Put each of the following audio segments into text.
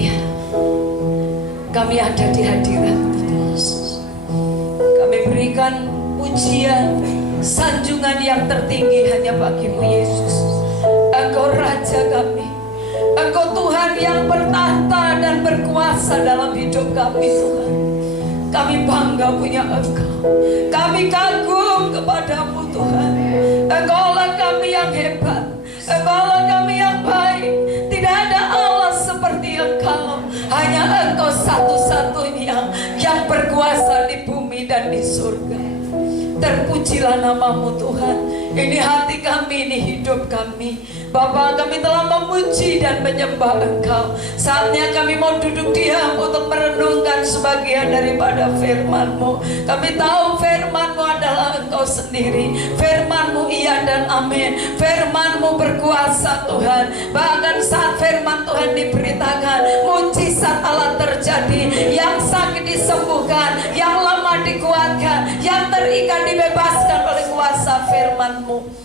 Haleluya. Kami ada di hadirat Yesus. Kami berikan pujian, sanjungan yang tertinggi hanya bagimu Yesus. Engkau Raja kami, Engkau Tuhan yang bertahta dan berkuasa dalam hidup kami Tuhan. Kami bangga punya Engkau. Kami kagum kepadamu Tuhan. Engkaulah kami yang hebat, Engkaulah kami yang baik. Tidak ada Allah seperti Engkau. Hanya Engkau satu-satunya yang berkuasa di bumi dan di surga. Terpujilah namamu Tuhan. Ini hati kami, ini hidup kami. Bapa, kami telah memuji dan menyembah Engkau. Saatnya kami mau duduk diam untuk merenungkan sebagian daripada firman-Mu. Kami tahu firman-Mu adalah Engkau sendiri. Firman-Mu iya dan amin. Firman-Mu berkuasa Tuhan. Bahkan saat firman Tuhan diberitakan, mujizat Allah terjadi. Yang sakit disembuhkan, yang lemah dikuatkan, yang terikat dibebaskan oleh kuasa firman-Mu.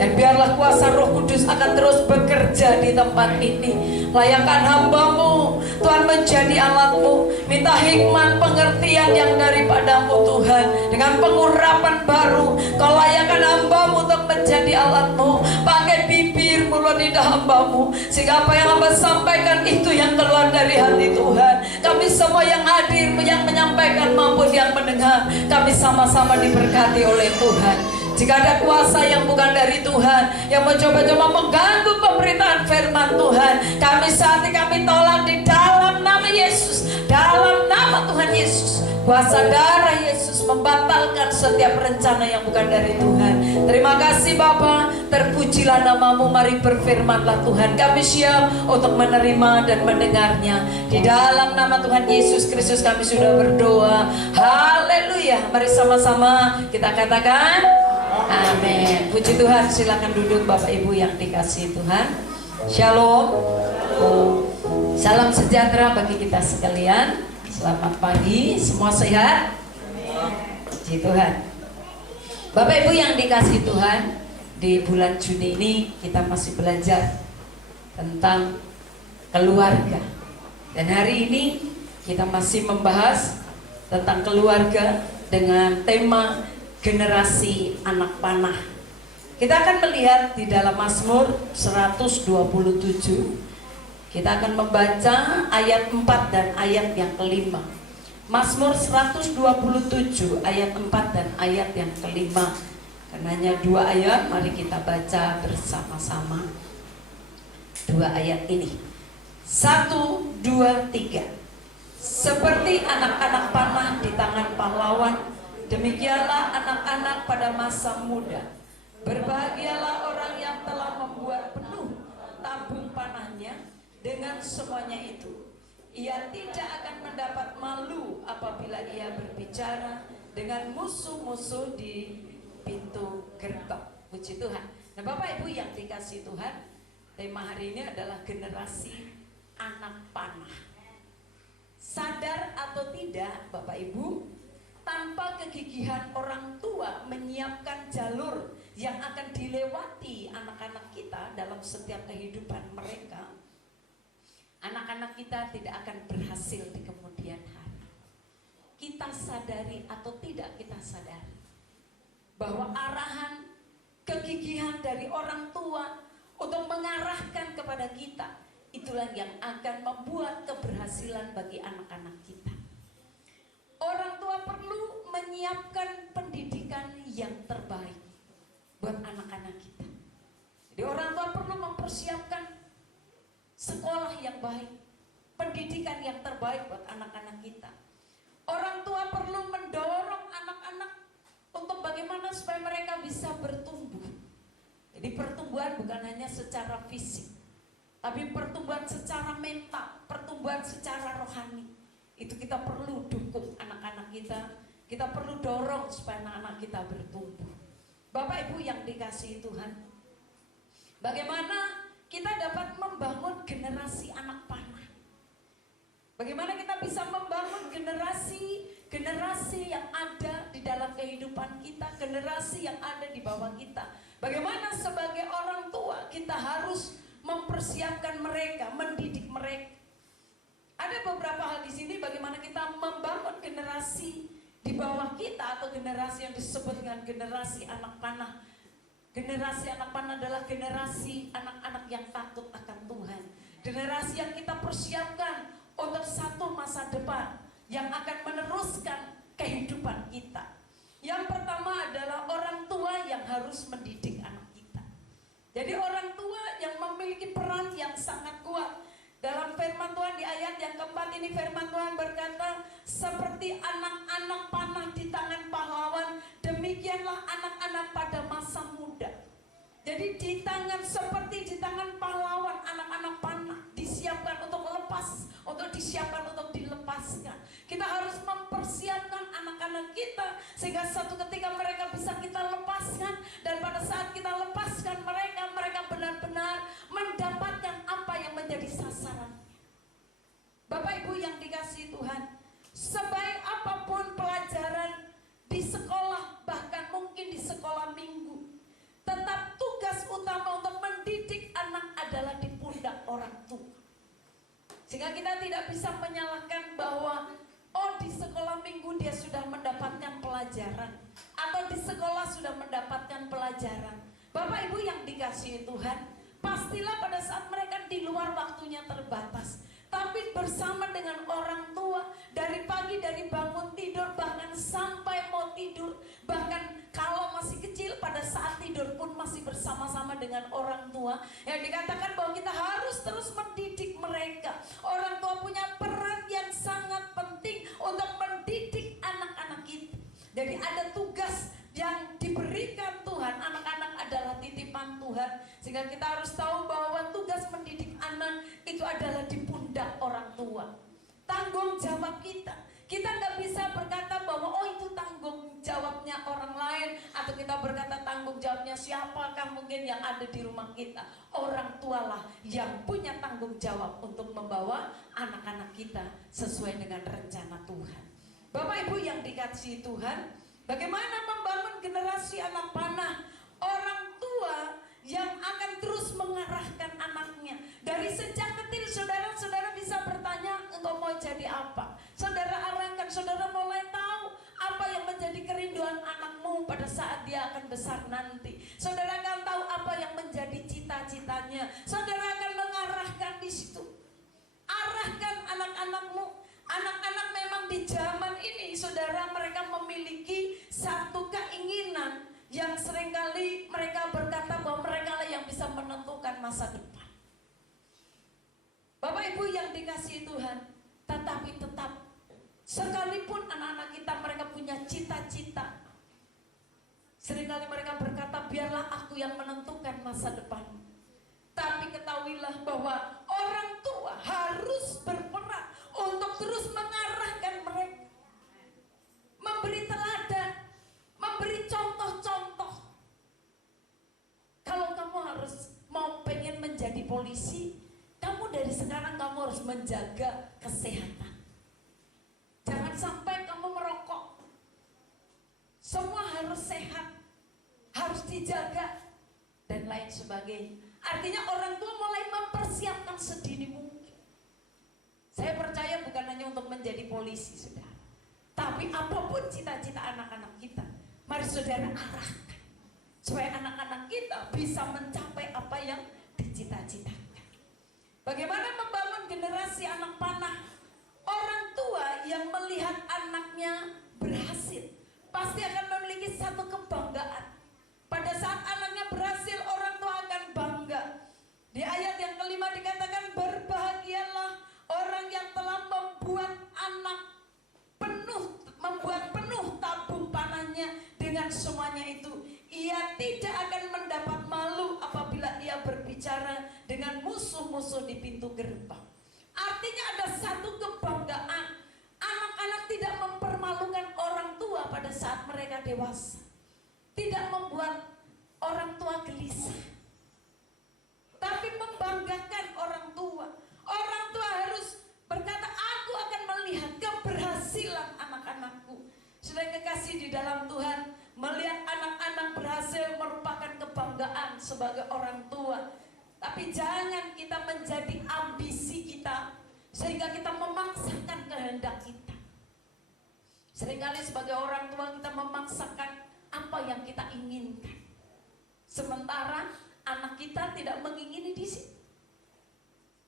Dan biarlah kuasa Roh Kudus akan terus bekerja di tempat ini. Layakkan hamba-Mu Tuhan menjadi alat-Mu. Minta hikmat pengertian yang daripadamu Tuhan. Dengan pengurapan baru Kau layakkan hamba-Mu untuk menjadi alat-Mu. Pakai bibir mulut lidah hamba-Mu, sehingga apa yang hamba sampaikan itu yang keluar dari hati Tuhan. Kami semua yang hadir, yang menyampaikan maupun yang mendengar, kami sama-sama diberkati oleh Tuhan. Jika ada kuasa yang bukan dari Tuhan, yang mencoba-coba mengganggu pemberitaan firman Tuhan, kami saat ini kami tolak di dalam nama Yesus. Dalam nama Tuhan Yesus, kuasa darah Yesus membatalkan setiap rencana yang bukan dari Tuhan. Terima kasih Bapa, terpujilah namamu. Mari berfirmanlah Tuhan. Kami siap untuk menerima dan mendengarnya. Di dalam nama Tuhan Yesus Kristus kami sudah berdoa. Haleluya. Mari sama-sama kita katakan amin. Puji Tuhan. Silakan duduk Bapak Ibu yang dikasihi Tuhan. Shalom. Salam sejahtera bagi kita sekalian. Selamat pagi. Semua sehat? Puji Tuhan. Bapak Ibu yang dikasihi Tuhan, di bulan Juni ini kita masih belajar tentang keluarga. Dan hari ini kita masih membahas tentang keluarga dengan tema generasi anak panah. Kita akan melihat di dalam Mazmur 127. Kita akan membaca ayat 4 dan ayat yang kelima. Mazmur 127 ayat 4 dan ayat yang kelima. Karena hanya 2 ayat, mari kita baca bersama-sama 2 ayat ini. 1, 2, 3. Seperti anak-anak panah di tangan pahlawan, demikianlah anak-anak pada masa muda. Berbahagialah orang yang telah membuat penuh tabung panahnya. Dengan semuanya itu, ia tidak akan mendapat malu apabila ia berbicara dengan musuh-musuh di pintu gerbang. Puji Tuhan. Nah Bapak Ibu yang dikasihi Tuhan, tema hari ini adalah generasi anak panah. Sadar atau tidak Bapak Ibu, tanpa kegigihan orang tua menyiapkan jalur yang akan dilewati anak-anak kita dalam setiap kehidupan mereka, anak-anak kita tidak akan berhasil di kemudian hari. Kita sadari atau tidak kita sadari bahwa arahan kegigihan dari orang tua untuk mengarahkan kepada kita, itulah yang akan membuat keberhasilan bagi anak-anak kita. Orang tua perlu menyiapkan pendidikan yang terbaik buat anak-anak kita. Jadi orang tua perlu mempersiapkan sekolah yang baik, pendidikan yang terbaik buat anak-anak kita. Orang tua perlu mendorong anak-anak untuk bagaimana supaya mereka bisa bertumbuh. Jadi pertumbuhan bukan hanya secara fisik, tapi pertumbuhan secara mental, pertumbuhan secara rohani. Itu kita perlu dukung anak-anak kita. Kita perlu dorong supaya anak-anak kita bertumbuh. Bapak Ibu yang dikasihi Tuhan, bagaimana kita dapat membangun generasi anak panah? Bagaimana kita bisa membangun generasi yang ada di dalam kehidupan kita, generasi yang ada di bawah kita? Bagaimana sebagai orang tua kita harus mempersiapkan mereka, mendidik mereka? beberapa hal di sini bagaimana kita membangun generasi di bawah kita, atau generasi yang disebut dengan generasi anak panah. Generasi anak panah adalah generasi anak-anak yang takut akan Tuhan. Generasi yang kita persiapkan untuk satu masa depan yang akan meneruskan kehidupan kita. Yang pertama adalah orang tua yang harus mendidik anak kita. Jadi orang tua yang memiliki peran yang sangat kuat. Dalam firman Tuhan di ayat yang keempat ini, firman Tuhan berkata, seperti anak-anak panah di tangan pahlawan, demikianlah anak-anak pada masa muda. Jadi seperti di tangan pahlawan, anak-anak panah disiapkan untuk lepas, untuk disiapkan untuk dilepaskan. Kita harus mempersiapkan anak-anak kita sehingga suatu ketika mereka bisa kita lepaskan, dan pada saat kita lepaskan mereka, mereka benar-benar mendapatkan apa yang menjadi sasarannya. Bapak Ibu yang dikasihi Tuhan, sebaik apapun pelajaran di sekolah, bahkan mungkin di sekolah minggu, tetap tugas utama untuk mendidik anak adalah di pundak orang tua. Sehingga kita tidak bisa menyalahkan bahwa di sekolah minggu dia sudah mendapatkan pelajaran, atau di sekolah sudah mendapatkan pelajaran. Bapak Ibu yang dikasihi Tuhan, pastilah pada saat mereka di luar waktunya terbatas, tapi bersama dengan orang tua, dari pagi, dari bangun tidur, bahkan sampai mau tidur, bahkan kalau masih kecil pada saat tidur pun masih bersama-sama dengan orang tua. Yang dikatakan bahwa kita harus terus mendidik mereka. Orang tua punya peran yang sangat penting untuk mendidik anak-anak kita. Jadi ada tugas yang diberikan Tuhan, anak-anak adalah titipan Tuhan. Sehingga kita harus tahu bahwa tugas mendidik anak itu adalah di pundak orang tua. Tanggung jawab kita. Kita nggak bisa berkata bahwa itu tanggung jawabnya orang lain, atau kita berkata tanggung jawabnya siapakah mungkin yang ada di rumah kita. Orang tualah yang punya tanggung jawab untuk membawa anak-anak kita sesuai dengan rencana Tuhan. Bapak Ibu yang dikasihi Tuhan, bagaimana membangun generasi anak panah? Orang tua yang akan terus mengarahkan anaknya. Dari sejak kecil saudara-saudara bisa bertanya, engkau mau jadi apa? Saudara arahkan, saudara mulai tahu apa yang menjadi kerinduan anakmu pada saat dia akan besar nanti. Saudara akan tahu apa yang menjadi cita-citanya. Saudara akan mengarahkan di situ. Arahkan anak-anakmu. Anak-anak memang di zaman ini, saudara, mereka memiliki satu keinginan yang seringkali mereka berkata bahwa mereka lah yang bisa menentukan masa depan. Bapak Ibu yang dikasihi Tuhan, tetapi tetap sekalipun anak-anak kita mereka punya cita-cita, seringkali mereka berkata biarlah aku yang menentukan masa depan. Tapi ketahuilah bahwa orang tua harus berperan untuk terus mengarahkan mereka, memberi teladan, memberi contoh-contoh. Kalau kamu harus mau pengen menjadi polisi, kamu dari sekarang kamu harus menjaga kesehatan. Jangan sampai kamu merokok. Semua harus sehat, harus dijaga, dan lain sebagainya. Artinya orang tua mulai mempersiapkan sedini mungkin. Saya percaya bukan hanya untuk menjadi polisi, saudara, tapi apapun cita-cita anak-anak kita, mari saudara arahkan supaya anak-anak kita bisa mencapai apa yang dicita-citakan. Bagaimana membangun generasi anak panah? Orang tua yang melihat anaknya berhasil pasti akan memiliki satu kebanggaan. Pada saat anaknya berhasil, orang tua akan bangga. Di ayat yang kelima dikatakan, berbahagialah orang yang telah membuat penuh tabung panahnya dengan semuanya itu. Ia tidak akan mendapat malu apabila ia berbicara dengan musuh-musuh di pintu gerbang. Artinya ada satu kebanggaan. Anak-anak tidak mempermalukan orang tua pada saat mereka dewasa. Tidak membuat orang tua gelisah, tapi membanggakan orang tua. Orang tua harus berkata, aku akan melihat keberhasilan anak-anakku. Sudah kekasih di dalam Tuhan, melihat anak-anak berhasil merupakan kebanggaan sebagai orang tua. Tapi jangan kita menjadi ambisi kita, sehingga kita memaksakan Seringkali sebagai orang tua kita memaksakan apa yang kita inginkan, sementara anak kita tidak mengingini di situ.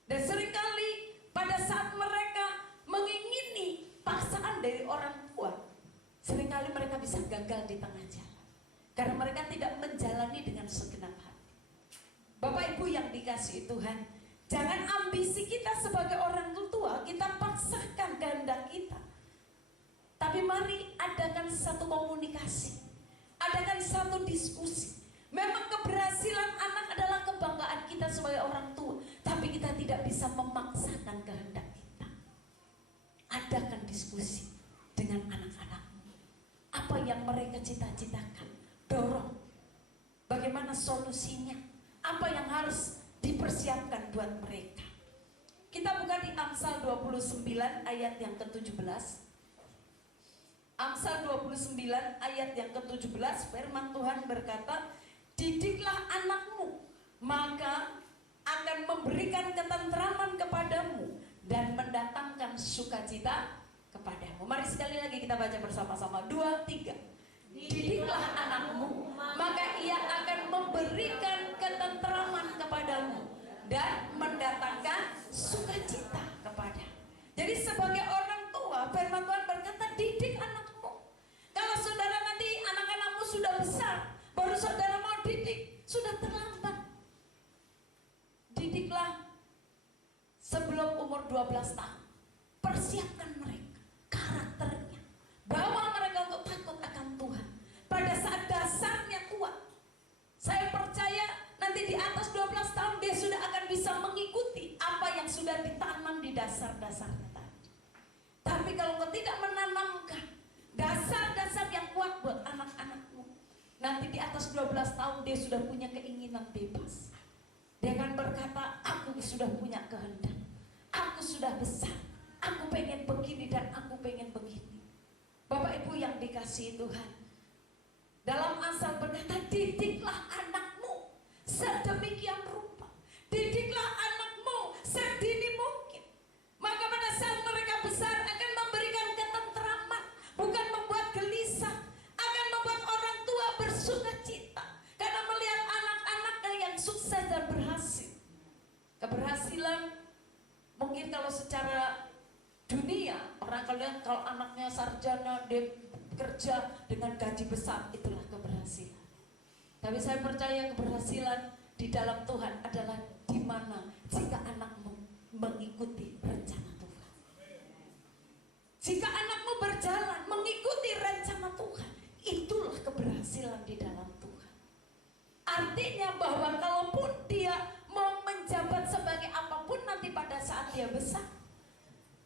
Dan seringkali pada saat mereka mengingini paksaan dari orang tua, seringkali mereka bisa gagal di tengah jalan karena mereka tidak menjalani dengan segenap hati. Bapak Ibu yang dikasihi Tuhan, jangan ambisi kita sebagai orang tua kita paksakan kehendak kita. Tapi mari adakan satu komunikasi, adakan satu diskusi. Memang keberhasilan anak adalah kebanggaan kita sebagai orang tua, tapi kita tidak bisa memaksakan kehendak kita. Adakan diskusi dengan anak-anakmu. Apa yang mereka cita-citakan, dorong. Bagaimana solusinya? Apa yang harus dipersiapkan buat mereka? Kita buka di Amsal 29 ayat yang ke-17. Amsal 29 ayat yang ke-17, firman Tuhan berkata, didiklah anakmu, maka akan memberikan ketentraman kepadamu dan mendatangkan sukacita kepadamu. Mari sekali lagi kita baca bersama-sama. 2, 3. Didiklah anakmu, maka ia akan memberikan ketentraman kepadamu dan mendatangkan sukacita kepadamu. Jadi sebagai orang tua, firman Tuhan berkata, didik anakmu. Kalau saudara nanti anak-anakmu sudah besar, baru saudara mau didik, sudah terlambat. Didiklah sebelum umur 12 tahun. Persiapkan mereka, karakternya. Bawa mereka untuk takut akan Tuhan. Pada saat dasarnya kuat, saya percaya nanti di atas 12 tahun dia sudah akan bisa mengikuti apa yang sudah ditanam di dasar-dasarnya tadi. Tapi kalau kau tidak menanamkan dasar-dasar yang kuat buat anak-anakmu, nanti di atas 12 tahun dia sudah punya keinginan bebas. Dia akan berkata, aku sudah punya kehendak, aku sudah besar, aku pengen begini dan aku pengen begini. Bapak Ibu yang dikasihi Tuhan, dalam Amsal berkata, didiklah anakmu sedemikian rupa, didiklah anakmu sedini mungkin, maka pada saat mereka besar akan memberikan ketentraman, bukan membuat gelisah, akan membuat orang tua bersuka cita karena melihat anak-anaknya yang sukses dan berhasil. Keberhasilan mungkin kalau secara dunia, orang kalian kalau anaknya sarjana, dia kerja dengan gaji besar, itulah keberhasilan. Tapi saya percaya keberhasilan di dalam Tuhan adalah di mana jika anakmu mengikuti rencana Tuhan. Jika anakmu berjalan mengikuti rencana Tuhan, itulah keberhasilan di dalam Tuhan. Artinya bahwa kalaupun dia mau menjabat sebagai apapun nanti pada saat dia besar,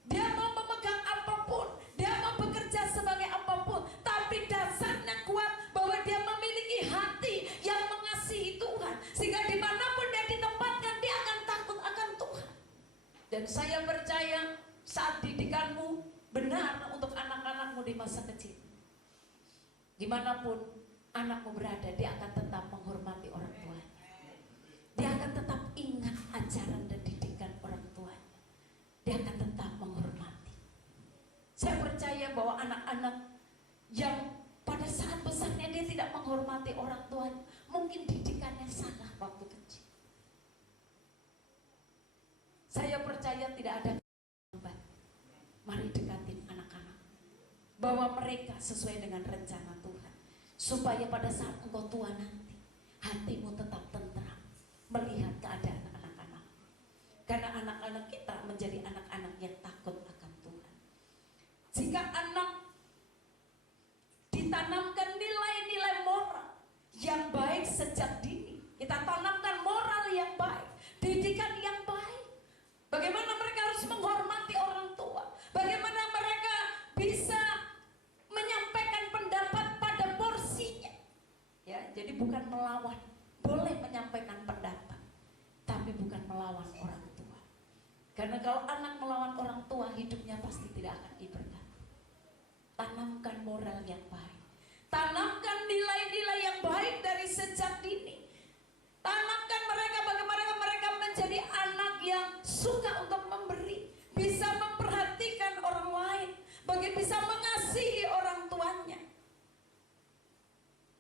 dia mau memegang apapun, dia mau bekerja sebagai apapun, tapi dasarnya kuat bahwa dia memiliki hati yang mengasihi Tuhan, sehingga dimanapun dia ditempatkan dia akan takut akan Tuhan. Dan saya percaya saat didikanmu benar untuk anak-anakmu di masa kecil, dimanapun anakmu berada, dia akan tetap menghormati orang tuanya. Dia akan tetap ingat ajaran dan didikan orang tuanya. Dia akan tetap menghormati. Saya percaya bahwa anak-anak yang pada saat besarnya dia tidak menghormati orang tuanya, mungkin didikannya salah waktu kecil. Saya percaya tidak ada kelambat. Mari dekatin anak-anak, bahwa mereka sesuai dengan rencana Tuhan, supaya pada saat engkau tua nanti hatimu tetap tentram melihat keadaan anak-anak. Karena anak-anak kita menjadi anak-anak yang takut akan Tuhan. Jika anak ditanamkan nilai-nilai moral yang baik sejak dini, kita tanamkan moral yang baik, didikan yang baik, bagaimana mereka harus menghormati orang tua, bagaimana mereka bisa menyampaikan pendapat pada porsinya. Ya, jadi bukan melawan, boleh menyampaikan pendapat, tapi bukan melawan orang tua. Karena kalau anak melawan orang tua, hidupnya pasti tidak akan diberkati. Tanamkan moral yang baik, tanamkan nilai-nilai yang baik dari sejak dini. Tanamkan mereka bagaimana mereka menjadi anak yang suka untuk memberi, bisa memperhatikan orang lain, bagi bisa mengasihi orang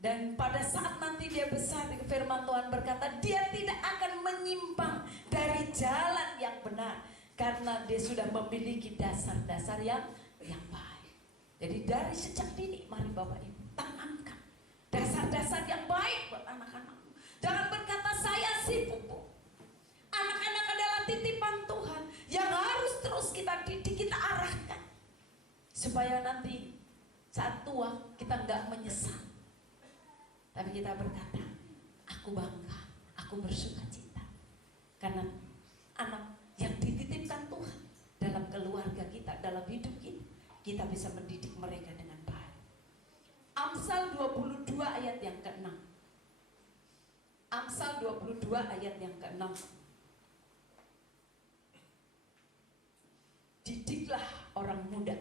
Dan pada saat nanti dia besar, firman Tuhan berkata dia tidak akan menyimpang dari jalan yang benar, karena dia sudah memiliki dasar-dasar yang baik. Jadi dari sejak dini, mari Bapak Ibu tanamkan dasar-dasar yang baik buat anak-anakmu. Jangan berkata saya sibuk, Bu. Anak-anak adalah titipan Tuhan yang harus terus kita didik, kita arahkan, supaya nanti saat tua kita nggak menyesal. Tapi kita berkata, aku bangga, aku bersuka cita, karena anak yang dititipkan Tuhan dalam keluarga kita, dalam hidup kita, kita bisa mendidik mereka dengan baik. Amsal 22 ayat yang ke-6. Amsal 22 ayat yang ke-6. Didiklah orang muda.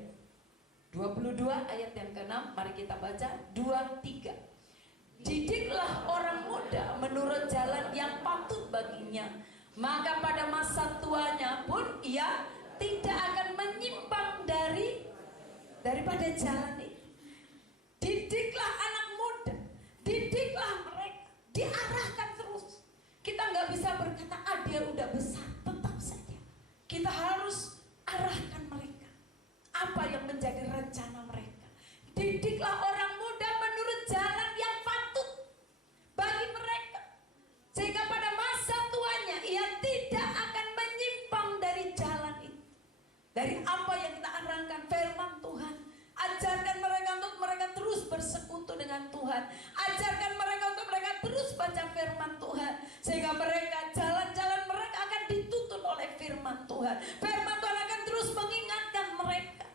22 ayat yang ke-6, mari kita baca 2-3. Didiklah orang muda menurut jalan yang patut baginya, maka pada masa tuanya pun ia tidak akan menyimpang daripada jalan itu. Didiklah anak muda, didiklah mereka, diarahkan terus. Kita nggak bisa berkata, dia udah besar, tetap saja kita harus arahkan mereka. Apa yang menjadi rencana mereka? Didiklah orang muda menurut jalan yang patut bagi mereka, sehingga pada masa tuanya ia tidak akan menyimpang dari jalan itu. Dari apa yang kita arahkan, firman Tuhan. Ajarkan mereka untuk mereka terus bersekutu dengan Tuhan. Ajarkan mereka untuk mereka terus baca firman Tuhan, sehingga mereka, jalan-jalan mereka akan dituntun oleh firman Tuhan. Firman Tuhan akan terus mengingatkan mereka.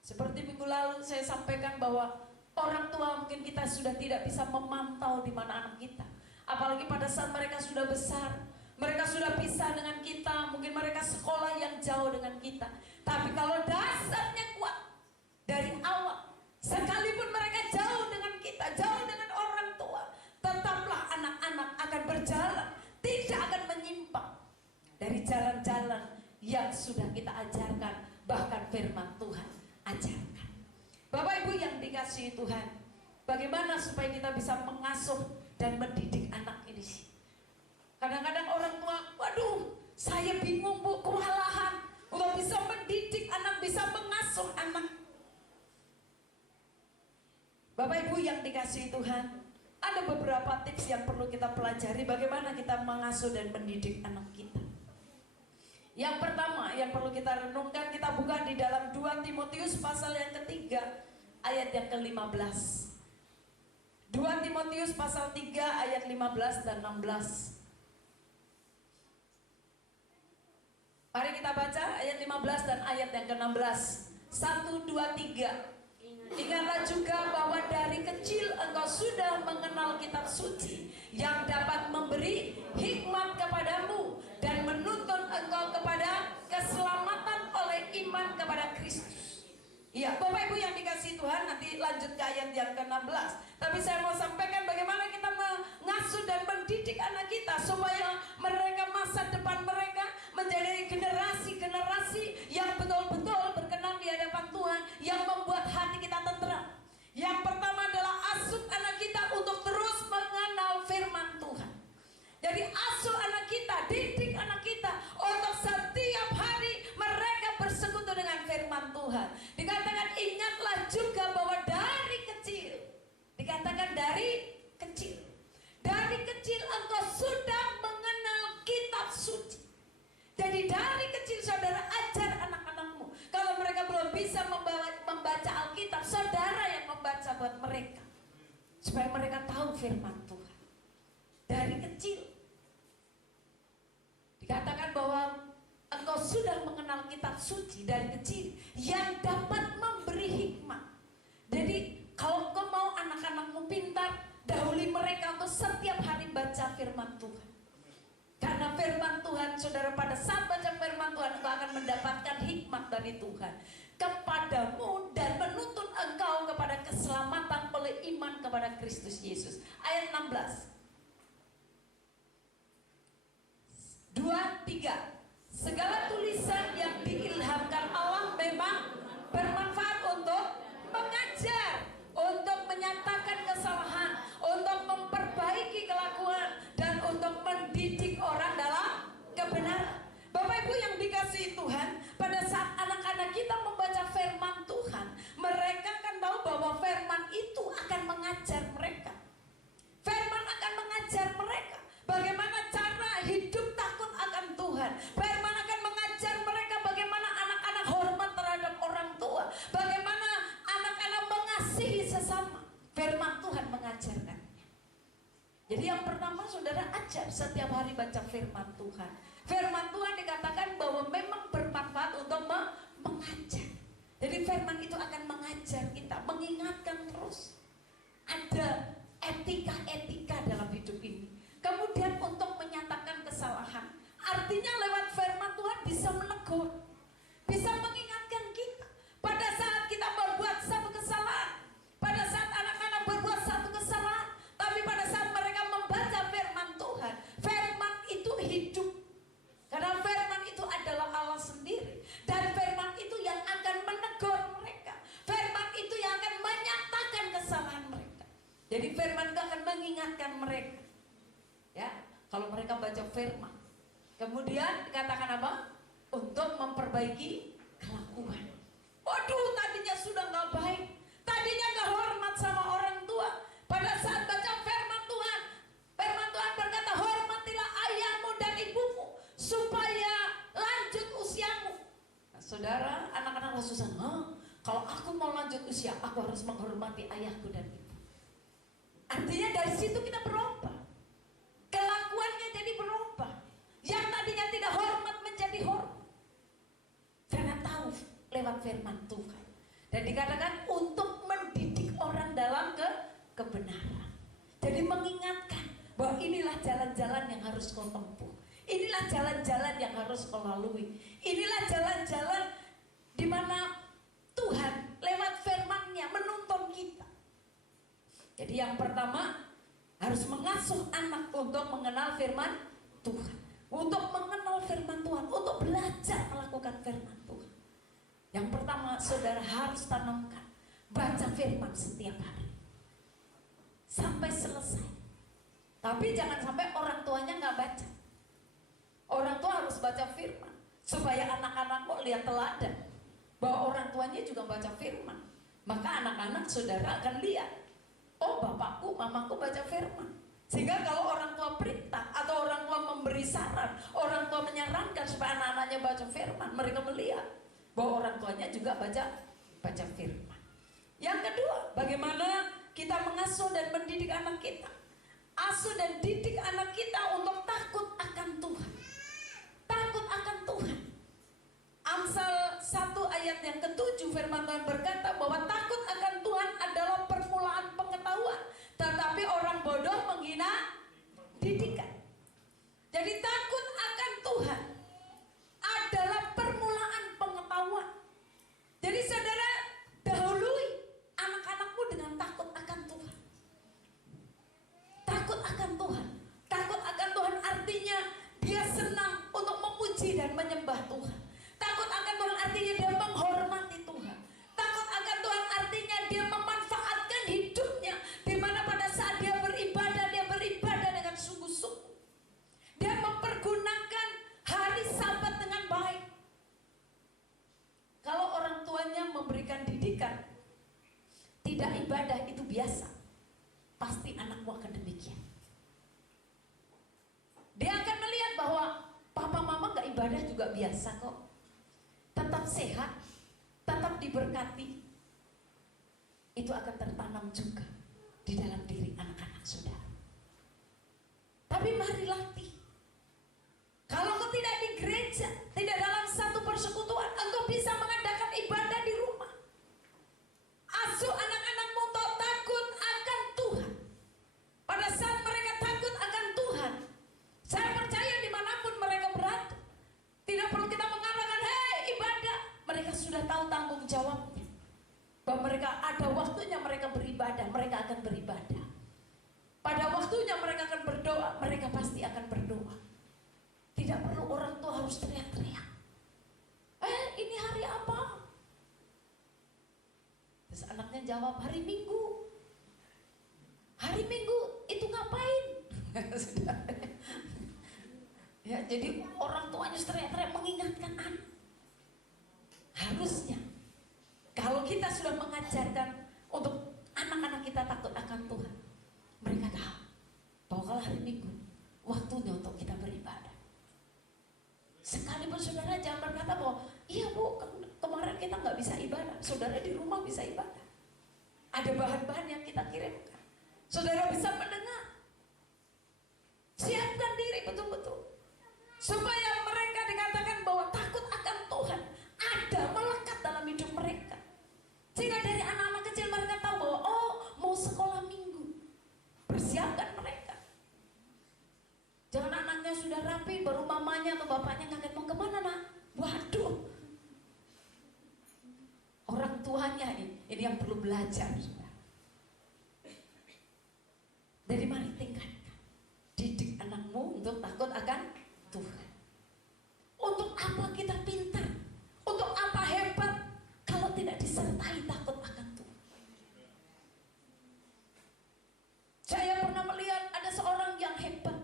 Seperti minggu lalu saya sampaikan bahwa orang tua mungkin kita sudah tidak bisa memantau di mana anak kita. Apalagi pada saat mereka sudah besar, mereka sudah pisah dengan kita, mungkin mereka sekolah yang jauh dengan kita. Tapi kalau dasarnya kuat dari awal, sekalipun mereka jauh dengan kita, jauh dengan orang tua, tetaplah anak-anak akan berjalan, tidak akan menyimpang dari jalan-jalan yang sudah kita ajarkan, bahkan firman Tuhan ajarkan. Bapak Ibu yang dikasihi Tuhan, bagaimana supaya kita bisa mengasuh dan mendidik anak ini sih? Kadang-kadang orang tua, waduh, saya bingung Bu, kewalahan untuk bisa mendidik anak, bisa mengasuh anak. Bapak Ibu yang dikasihi Tuhan, ada beberapa tips yang perlu kita pelajari bagaimana kita mengasuh dan mendidik anak kita. Yang pertama yang perlu kita renungkan, kita buka di dalam 2 Timotius pasal yang ketiga ayat yang ke-15. 2 Timotius pasal 3 ayat 15 dan 16. Mari kita baca ayat 15 dan ayat yang ke-16. 1, 2, 3. Ingatlah juga bahwa dari kecil engkau sudah mengenal kitab suci yang dapat memberi hikmat kepadamu dan menuntun engkau kepada keselamatan oleh iman kepada Kristus. Iya, Bapak Ibu yang dikasihi Tuhan, nanti lanjut ke ayat yang ke-16. Tapi saya mau sampaikan bagaimana kita mengasuh dan mendidik anak kita supaya mereka, masa depan mereka menjadi generasi-generasi yang betul-betul berkenan di hadapan Tuhan, yang membuat hati kita tentram. Yang pertama adalah asuh anak kita untuk terus mengenal firman Tuhan. Jadi asuh anak kita, didik anak kita untuk setiap hari mereka bersekutu dengan firman Tuhan. Dikatakan ingatlah juga bahwa dari kecil, dikatakan dari kecil engkau sudah mengenal kitab suci. Jadi dari kecil saudara ajar anak-anakmu. Kalau mereka belum bisa membaca Alkitab, saudara yang membaca buat mereka, supaya mereka tahu firman Tuhan. Dari kecil dikatakan bahwa engkau sudah mengenal kitab suci dari kecil yang dapat memberi hikmat. Jadi kalau engkau mau anak-anakmu pintar, dahului mereka untuk setiap hari baca firman Tuhan. Karena firman Tuhan, saudara, pada saat baca firman Tuhan engkau akan mendapatkan hikmat dari Tuhan kepadamu dan menuntun engkau kepada keselamatan oleh iman kepada Kristus Yesus. Ayat 16. 2, 3. Segala tulisan yang diilhamkan Allah memang bermanfaat untuk mengajar, untuk menyatakan keselamatan Firman Tuhan mengajarkannya. Jadi yang pertama saudara ajar setiap hari baca firman Tuhan. Firman Tuhan dikatakan bahwa memang bermanfaat untuk mengajar. Jadi firman itu akan mengajar kita, mengingatkan terus. Ada etika-etika dalam hidup ini. Kemudian untuk menyatakan kesalahan, artinya lewat firman Tuhan bisa menegur, bisa mengingatkan kita. Pada saat kita berbuat satu kesalahan, pada saat anak-anak berbuat satu kesalahan, tapi pada saat mereka membaca firman Tuhan, firman itu hidup. Karena firman itu adalah Allah sendiri. Dan firman itu yang akan menegur mereka. Firman itu yang akan menyatakan kesalahan mereka. Jadi firman itu akan mengingatkan mereka. Ya, kalau mereka baca firman. Kemudian dikatakan apa? Untuk memperbaiki kelakuan. Waduh, tadinya sudah nggak baik, tadinya nggak hormat sama orang tua. Pada saat baca firman Tuhan berkata, hormatilah ayahmu dan ibumu supaya lanjut usiamu. Nah, saudara, anak-anak susah. Kalau aku mau lanjut usia, aku harus menghormati ayahku dan ibu. Artinya dari situ kita berubah. Kelakuannya jadi berubah. Yang tadinya tidak hormat menjadi hormat. Karena tahu lewat firman Tuhan. Dan dikatakan untuk mendidik orang dalam kebenaran. Jadi mengingatkan bahwa inilah jalan-jalan yang harus kau tempuh. Inilah jalan-jalan yang harus kau lalui. Inilah jalan-jalan di mana Tuhan lewat firman-Nya menuntun kita. Jadi yang pertama harus mengasuh anak untuk mengenal firman Tuhan, untuk mengenal firman Tuhan, untuk belajar melakukan firman Tuhan. Yang pertama saudara harus tanamkan baca firman setiap hari sampai selesai. Tapi jangan sampai orang tuanya nggak baca. Orang tua harus baca firman supaya anak-anakmu lihat teladan bahwa orang tuanya juga baca firman. Maka anak-anak saudara akan lihat, oh bapakku, mamaku baca firman. Sehingga kalau orang tua perintah atau orang tua memberi saran, orang tua menyarankan supaya anak-anaknya baca firman, mereka melihat bahwa orang tuanya juga baca firman. Yang kedua, bagaimana kita mengasuh dan mendidik anak kita. Asuh dan didik anak kita untuk takut akan Tuhan. Takut akan Tuhan. Amsal 1 ayat yang ke-7 firman Tuhan berkata bahwa takut akan Tuhan adalah permulaan pengetahuan, tetapi orang bodoh menghina didikan. Jadi takut akan Tuhan adalah permulaan pengetahuan. Jadi saudara, dahului anak-anakmu dengan takut akan Tuhan. Takut akan Tuhan. Takut akan Tuhan artinya dia senang untuk memuji dan menyembah Tuhan. Takut akan Tuhan artinya dia menghormati Tuhan. Takut akan Tuhan artinya dia memanfaatkan hidupnya, di mana pada saat dia beribadah dengan sungguh-sungguh. Dia mempergunakan hari Sabat dengan baik. Kalau orang tuanya memberikan didikan tidak ibadah itu biasa, pasti anakmu akan demikian. Dia akan melihat bahwa papa mama gak ibadah juga biasa kok. Tetap sehat, tetap diberkati. Itu akan tertanam juga di dalam diri anak-anak saudara. Tapi mari latih. Kalau engkau tidak di gereja, tidak dalam satu persekutuan, engkau bisa mengadakan ibadah di rumah. Asuh anak-anakmu untuk takut akan Tuhan. Pada saat mereka takut akan Tuhan, saya percaya dimanapun mereka berada, tidak perlu kita mengatakan, hei ibadah. Mereka sudah tahu tanggung jawabnya, bahwa mereka ada waktunya mereka beribadah, mereka akan beribadah. Pada waktunya mereka akan berdoa, mereka pasti akan berdoa. Tidak perlu orang tua harus teriak-teriak, ini hari apa? Terus anaknya jawab, hari Minggu. Hari Minggu itu ngapain? Ya, jadi orang tuanya teriak-teriak mengingatkan anak. Harusnya kalau kita sudah mengajarkan untuk anak-anak kita takut akan Tuhan, mereka tahu bahwa kalau hari Minggu waktunya untuk kita beribadah. Sekalipun saudara jangan berkata bahwa iya bu, kemarin kita nggak bisa ibadah, saudara di rumah bisa ibadah. Ada bahan-bahan yang kita kirimkan. Saudara bisa mendengar. Siapkan diri betul-betul. Supaya mereka dikatakan bahwa takut akan Tuhan ada melekat dalam hidup mereka. Sehingga dari anak-anak kecil mereka tahu bahwa oh mau sekolah minggu. Persiapkan mereka. Jangan anaknya sudah rapi baru mamanya atau bapaknya kaget mau kemana nak? Waduh. Orang tuanya ini yang perlu belajar. Dari mari tingkatkan. Didik anakmu untuk takut akan Tuhan. Untuk apa kita pintar? Untuk apa hebat? Kalau tidak disertai takut akan Tuhan. Saya pernah melihat ada seorang yang hebat.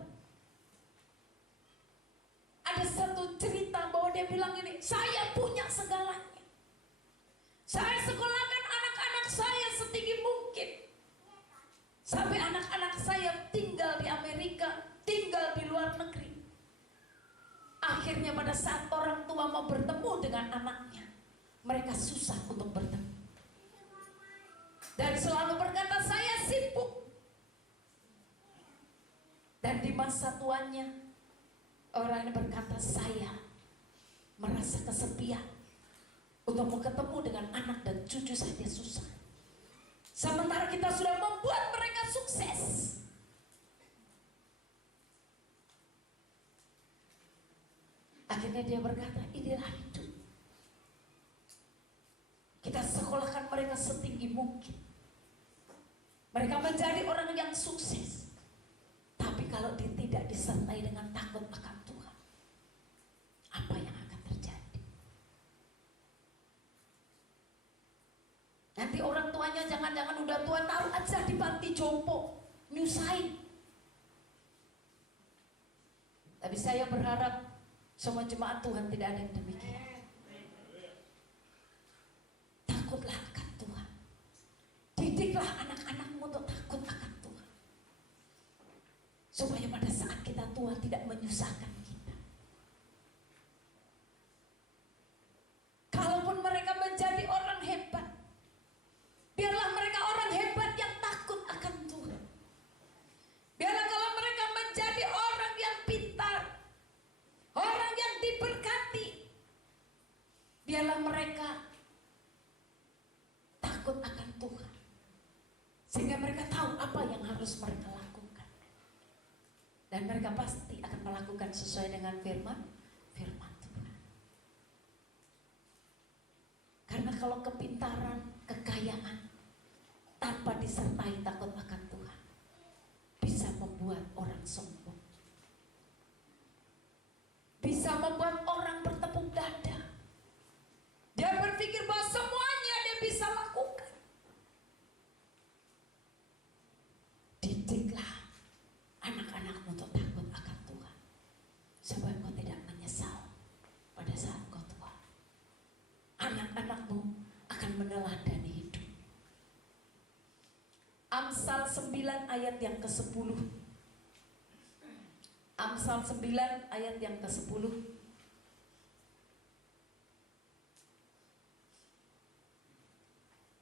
Ada satu cerita bahwa dia bilang ini, saya punya segalanya. Saya sekolahkan anak-anak saya setinggi mungkin. Sampai anak-anak saya tinggal di Amerika, tinggal di luar negeri. Akhirnya pada saat orang tua mau bertemu dengan anaknya, mereka susah untuk bertemu. Dan selalu berkata, saya sibuk. Dan di masa tuanya, orang ini berkata, saya merasa kesepian. Untuk mau ketemu dengan anak dan cucu saja susah. Sementara kita sudah membuat mereka sukses. Akhirnya dia berkata, inilah hidup. Kita sekolahkan mereka setinggi mungkin. Mereka menjadi orang yang sukses. Tapi kalau dia tidak disertai dengan takut akan Tuhan, apa yang akan terjadi? Nanti orang tuanya jangan-jangan udah tua, taruh aja di panti jompo, nyusahin. Tapi saya berharap semua jemaat Tuhan tidak ada yang demikian. Takutlah akan Tuhan. Didiklah anak-anakmu untuk takut akan Tuhan. Supaya pada saat kita tua tidak menyusahkan kita. Kalaupun mereka menjadi orang hebat, biarlah mereka orang hebat yang takut akan Tuhan. Biarlah kalau mereka menjadi orang yang pintar, orang yang diberkati, biarlah mereka takut akan Tuhan. Sehingga mereka tahu apa yang harus mereka lakukan. Dan mereka pasti akan melakukan sesuai dengan firman Tuhan. Karena kalau kepintaran, kekayaan tanpa disertai takut akan Tuhan bisa membuat orang sombong. Bisa membuat orang bertepuk dada. Dia berpikir bahwa semuanya dia bisa lakukan. Didiklah anak-anakmu untuk takut akan Tuhan, supaya kau tidak menyesal pada saat kau tua. Anak-anakmu akan meneladani hidup. Amsal 9 ayat yang ke-10. Amsal 9 ayat yang ke-10.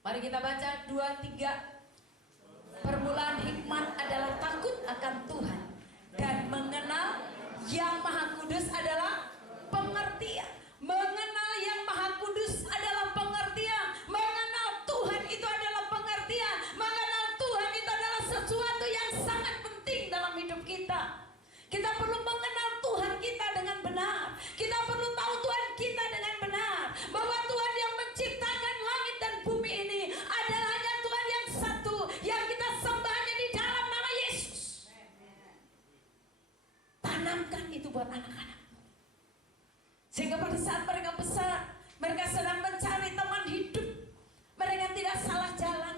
Mari kita baca 2, 3. Permulaan hikmat adalah takut akan Tuhan, dan mengenal Yang Maha Kudus adalah pengertian. Mengenal Yang Maha Kudus adalah pengertian. Mengenal Tuhan itu adalah pengertian. Mengenal Tuhan itu adalah sesuatu yang sangat penting dalam hidup kita. Kita perlu mengenal Tuhan kita dengan benar. Kita perlu tahu Tuhan kita dengan benar, bahwa Tuhan yang menciptakan langit dan bumi ini adalah hanya Tuhan yang satu, yang kita sembahnya di dalam nama Yesus. Tanamkan itu buat anak-anakmu, sehingga pada saat mereka besar, mereka sedang mencari teman hidup, mereka tidak salah jalan.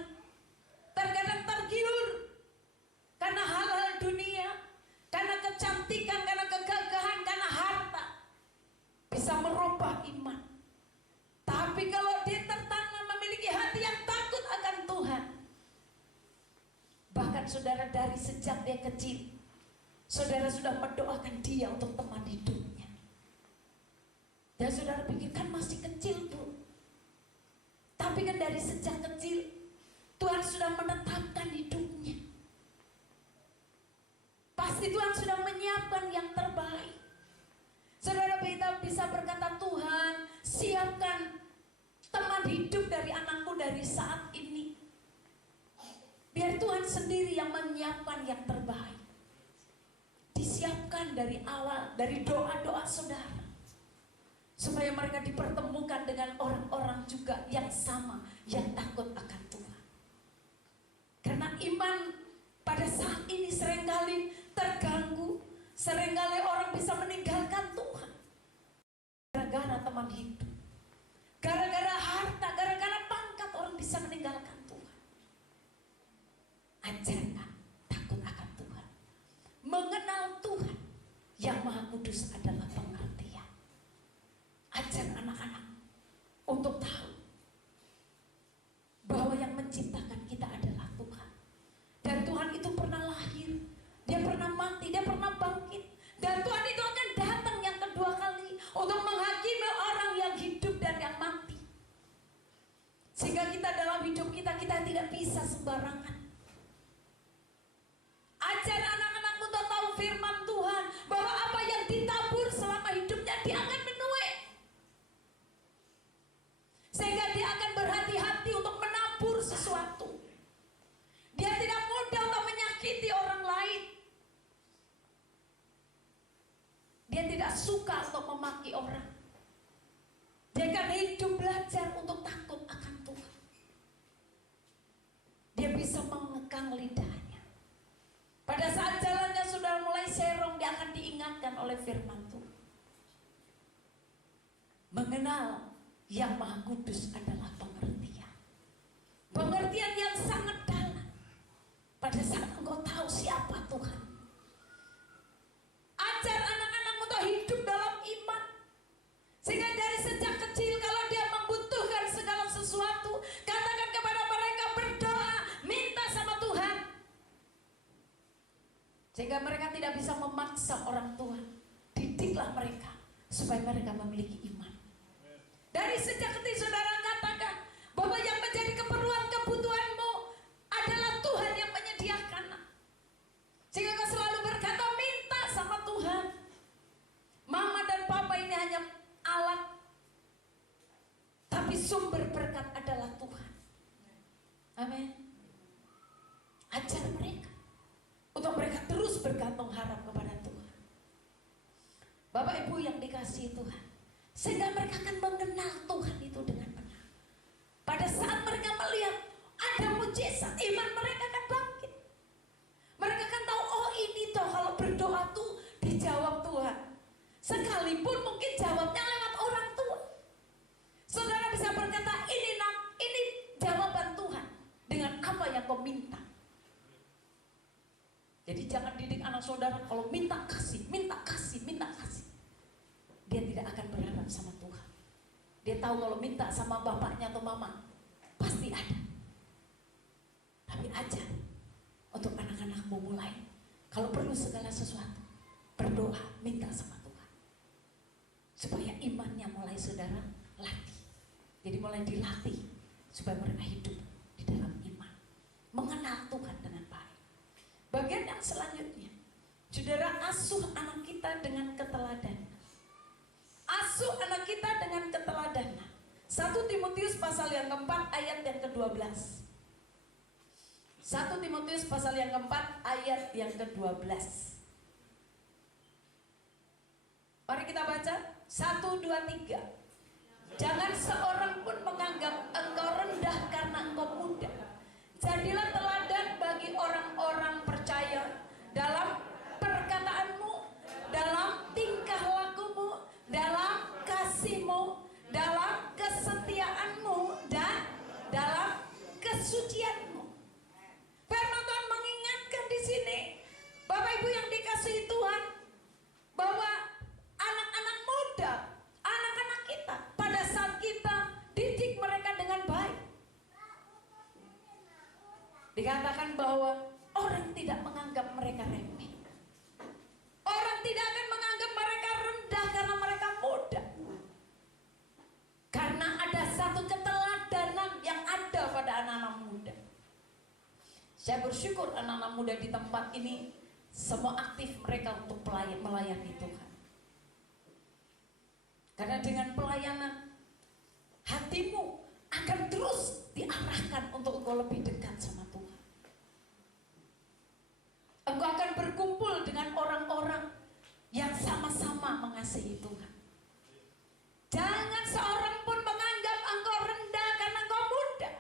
Terkadang tergiur karena hal-hal dunia, karena kecantikan, karena kegagahan, karena harta, bisa merubah iman. Tapi kalau dia tertanam memiliki hati yang takut akan Tuhan, bahkan saudara dari sejak dia kecil, saudara sudah mendoakan dia untuk teman hidupnya. Dan saudara pikir kan masih kecil Bu, tapi kan dari sejak kecil Tuhan Tuhan sudah menetapkan hidupnya. Pasti Tuhan sudah menyiapkan yang terbaik. Saudara, kita bisa berkata, Tuhan, siapkan teman hidup dari anakku dari saat ini. Biar Tuhan sendiri yang menyiapkan yang terbaik. Disiapkan dari awal, dari doa-doa saudara, supaya mereka dipertemukan dengan orang-orang juga yang sama, yang takut akan Tuhan. Karena iman pada saat ini seringkali terganggu, seringkali orang bisa meninggalkan Tuhan gara-gara teman hidup, gara-gara harta, gara-gara pangkat orang bisa meninggalkan Tuhan. Ajarkan takut akan Tuhan, mengenal Tuhan yang Maha Kudus adalah pengertian. Ajar anak-anak untuk tahu bahwa yang menciptakan kita adalah Tuhan. Dan Tuhan itu pernah lahir, Dia pernah mati, Dia pernah bangkit. Dan Tuhan itu akan datang yang kedua kali untuk menghakimi orang yang hidup dan yang mati. Sehingga kita dalam hidup kita tidak bisa sembarangan. Ajar anak-anak untuk tahu firman Tuhan, bahwa apa yang ditabur selama hidupnya dia akan menuai. Sehingga dia akan berhati-hati untuk menabur sesuatu. Dia tidak mudah untuk menyakiti orang lain. Dia tidak suka untuk memaki orang. Dia akan hidup belajar untuk takut akan Tuhan. Dia bisa mengekang lidahnya. Pada saat jalannya sudah mulai serong, dia akan diingatkan oleh firman Tuhan. Mengenal yang Maha Kudus adalah pengertian. Pengertian yang sangat dalam. Pada saat engkau tahu siapa Tuhan. Ajar anak-anak untuk hidup dalam iman. Sehingga dari sejak kecil kalau dia membutuhkan segala sesuatu, katakan kepada mereka, berdoa, minta sama Tuhan. Sehingga mereka tidak bisa memaksa orang tua. Didiklah mereka supaya mereka memiliki iman. Dari sejak kecil saudara katakan bahwa yang menjadi keperluan kebutuhanmu adalah Tuhan yang menyediakan. Sehingga kau selalu berkata, minta sama Tuhan. Mama dan papa ini hanya alat, tapi sumber berkat adalah Tuhan. Amin. Ajar mereka untuk mereka terus bergantung harap kepada Tuhan. Bapak Ibu yang dikasihi Tuhan, sehingga mereka akan mengenal Tuhan itu dengan benar. Pada saat mereka melihat ada mujizat, iman mereka akan bangkit. Mereka akan tahu, oh ini toh kalau berdoa tuh dijawab Tuhan. Sekalipun mungkin jawabnya lewat orang tua. Saudara bisa berkata, ini jawaban Tuhan dengan apa yang kau minta. Jadi jangan didik anak saudara kalau minta kasih, minta kasih, minta kasih. Dia tidak akan berharap sama Tuhan. Dia tahu kalau minta sama bapaknya atau mama pasti ada. Tapi ajar untuk anak-anakmu mulai, kalau perlu segala sesuatu, berdoa, minta sama Tuhan. Supaya imannya mulai saudara latih. Jadi mulai dilatih supaya mereka hidup di dalam iman, mengenal Tuhan dengan baik. Bagian yang selanjutnya, saudara, asuh anak kita dengan keteladanan. Asuh anak kita dengan keteladanan. 1 Timotius pasal yang keempat ayat yang ke-12. 1 Timotius pasal yang keempat ayat yang ke-12. Mari kita baca 1, 2, 3. Jangan seorang pun menganggap engkau rendah karena engkau muda. Jadilah teladan bagi orang-orang percaya dalam perkataanmu, dalam tingkah lakumu, dalam kasihmu, dalam kesetiaanmu, dan dalam kesucianmu. Firman Tuhan mengingatkan di sini, Bapak Ibu yang dikasihi Tuhan, bahwa anak-anak muda, anak-anak kita, pada saat kita didik mereka dengan baik, dikatakan bahwa orang tidak menganggap mereka remeh. Orang tidak akan menganggap mereka rendah karena mereka muda. Karena ada satu keteladanan yang ada pada anak-anak muda. Saya bersyukur anak-anak muda di tempat ini semua aktif mereka untuk melayani Tuhan. Karena dengan pelayanan, hatimu akan terus diarahkan untuk engkau lebih dekat sama Tuhan. Engkau akan berkumpul dengan orang-orang yang sama-sama mengasihi Tuhan. Jangan seorang pun menganggap engkau rendah karena engkau muda.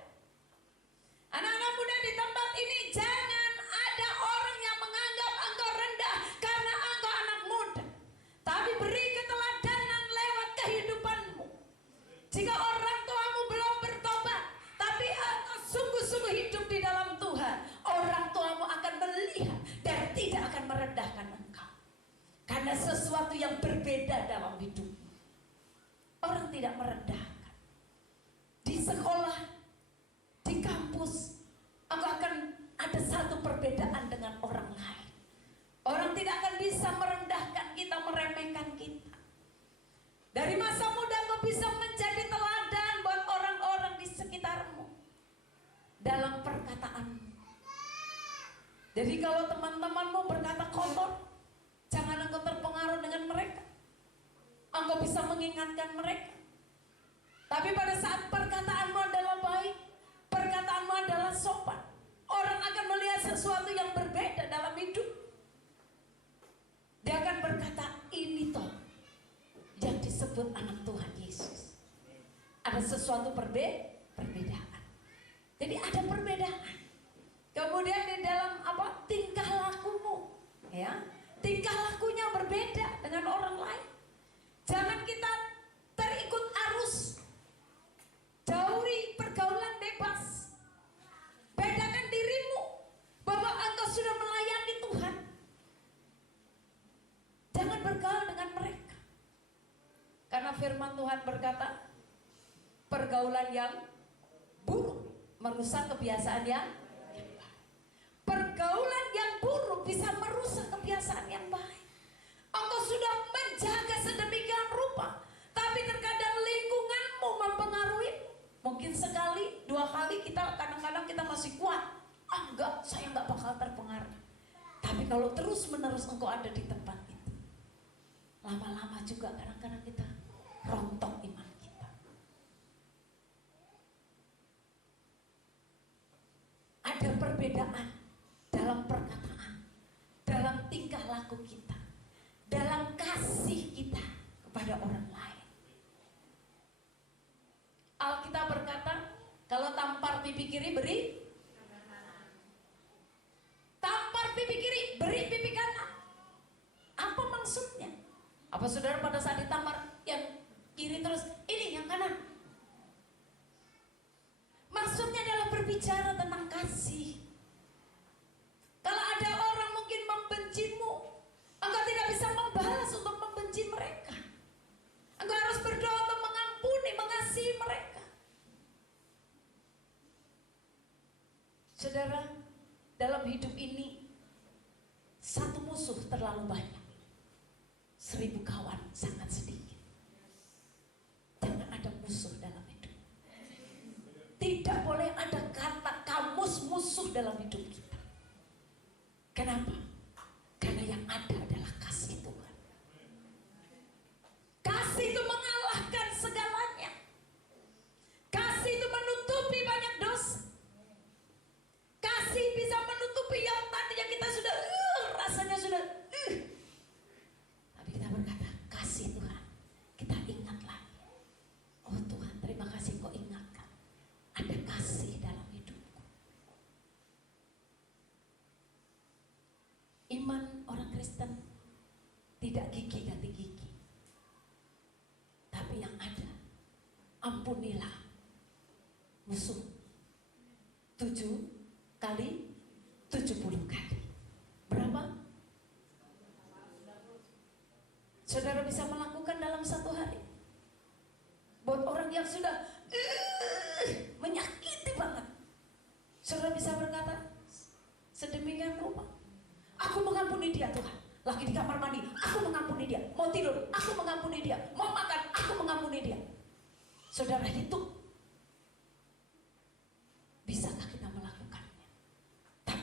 Anak-anak muda di tempat ini, jangan ada orang yang menganggap engkau rendah karena engkau anak muda. Tapi beri keteladanan lewat kehidupanmu. Jika orang tuamu belum bertobat, tapi engkau sungguh-sungguh hidup di dalam Tuhan, orang tuamu akan melihat dan tidak akan merendahkan engkau. Karena sesuatu yang berbeda dalam hidupmu. Orang tidak merendahkan. Di sekolah, di kampus, engkau akan ada satu perbedaan dengan orang lain. Orang tidak akan bisa merendahkan kita, meremehkan kita. Dari masa muda engkau bisa menjadi teladan buat orang-orang di sekitarmu dalam perkataanmu. Jadi kalau teman-temanmu berkata kotor, jangan engkau terpengaruh dengan mereka. Engkau bisa mengingatkan mereka. Tapi pada saat perkataanmu adalah baik, perkataanmu adalah sopan, orang akan melihat sesuatu yang berbeda dalam hidup. Dia akan berkata, ini toh yang disebut anak Tuhan Yesus. Ada sesuatu perbedaan. Jadi ada perbedaan. Kemudian di dalam tingkah lakumu, ya, tingkah lakunya berbeda dengan orang lain. Jangan kita terikut arus. Jauhi pergaulan bebas. Bedakan dirimu bahwa engkau sudah melayani Tuhan. Jangan bergaul dengan mereka. Karena firman Tuhan berkata, pergaulan yang buruk merusak kebiasaan yang baik. Pergaulan yang buruk bisa merusak kebiasaan yang baik. Engkau sudah menjaga sedemikian rupa, tapi terkadang lingkunganmu mempengaruhi. Mungkin sekali, 2 kali kita kadang-kadang kita masih kuat. Enggak, saya enggak bakal terpengaruh. Tapi kalau terus-menerus engkau ada di tempat itu, lama-lama juga kadang-kadang kita rontok iman kita. Ada perbedaan dalam perkataan, dalam tingkah laku kita, dalam kasih kita kepada orang lain. Alkitab berkata, kalau tampar pipi kiri beri, tampar pipi kiri beri pipi kanan. Apa maksudnya? Apa saudara pada saat ditampar yang kiri terus, ini yang kanan? Maksudnya adalah berbicara tentang kasih. Kalau ada orang mungkin membencimu, engkau tidak bisa membalas untuk membenci mereka. Engkau harus berdoa untuk mengampuni, mengasihi mereka. Saudara, dalam hidup ini satu musuh terlalu banyak, 1000 kawan sangat sedikit. Jangan ada musuh dalam hidup. Tidak boleh ada kata kamus musuh dalam hidup kita. Kenapa? Karena yang ada adalah kasih Tuhan. Kasih itu mengalahkan segalanya. Kasih itu menutupi banyak dosa. Kasih bisa menutupi yang tadinya kita sudah rasanya sudah tapi kita berkata, kasih Tuhan. Kita ingat lagi. Oh Tuhan, terima kasih kau ingatkan. Ada kasih dalam hidupku. Iman orang Kristen tidak gigi ganti gigi, tapi yang ada, ampunilah musuh 7 kali 70 kali. Berapa? Saudara bisa melakukan dalam 1 hari. Buat orang yang sudah menyakiti banget, saudara bisa berkata sedemikian rupa, aku mengampuni dia Tuhan. Lagi di kamar mandi, aku mengampuni dia. Mau tidur, aku mengampuni dia. Mau makan, aku mengampuni dia. Saudara hitung, bisakah kita melakukannya? Tapi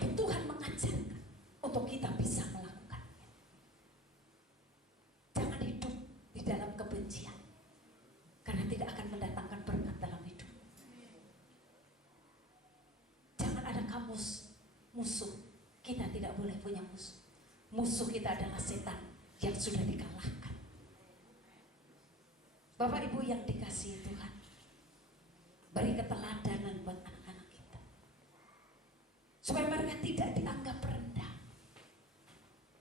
musuh. Kita tidak boleh punya musuh. Musuh kita adalah setan yang sudah dikalahkan. Bapak Ibu yang dikasihi Tuhan, beri keteladanan buat anak-anak kita, supaya mereka tidak dianggap rendah.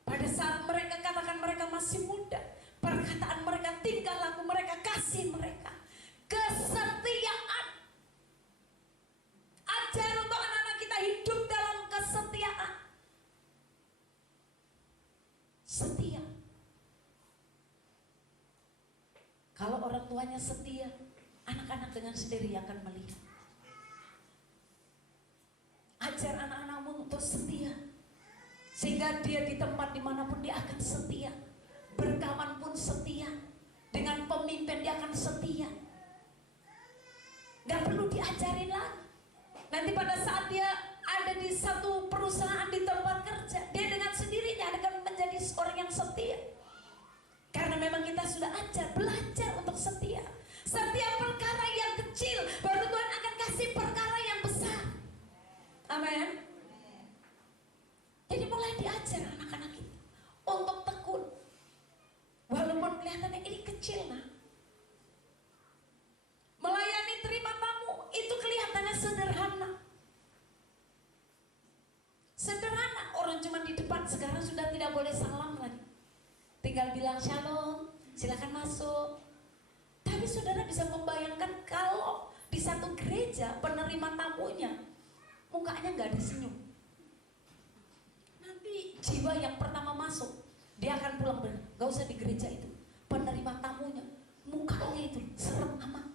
Pada saat mereka katakan mereka masih muda, perkataan mereka, tingkah laku mereka, kasih mereka kesetiaan. Ajar untuk anak-anak kita hidup dalam kesetiaan. Setia. Kalau orang tuanya setia, anak-anak dengan sendiri akan melihat. Ajar anak-anakmu untuk setia, sehingga dia di tempat dimanapun dia akan setia. Berkawan pun setia. Dengan pemimpin dia akan setia. Gak perlu diajarin lagi. Nanti pada saat dia ada di satu perusahaan, di tempat kerja, dia dengan sendirinya akan menjadi orang yang setia. Karena memang kita sudah ajar, belajar untuk setia. Setiap perkara yang kecil, baru Tuhan akan kasih perkara yang besar. Amin. Jadi mulai diajar anak-anak kita untuk tekun. Walaupun kelihatannya ini kecil, nah. Melayani terima tamu itu kelihatannya sederhana. Sederhana, orang cuma di depan, sekarang sudah tidak boleh salam lagi. Tinggal bilang shalom, silakan masuk. Tapi saudara bisa membayangkan kalau di satu gereja penerima tamunya mukanya nggak ada senyum. Nanti jiwa yang pertama masuk, dia akan pulang benar. Gak usah di gereja itu. Penerima tamunya mukanya itu serem amat.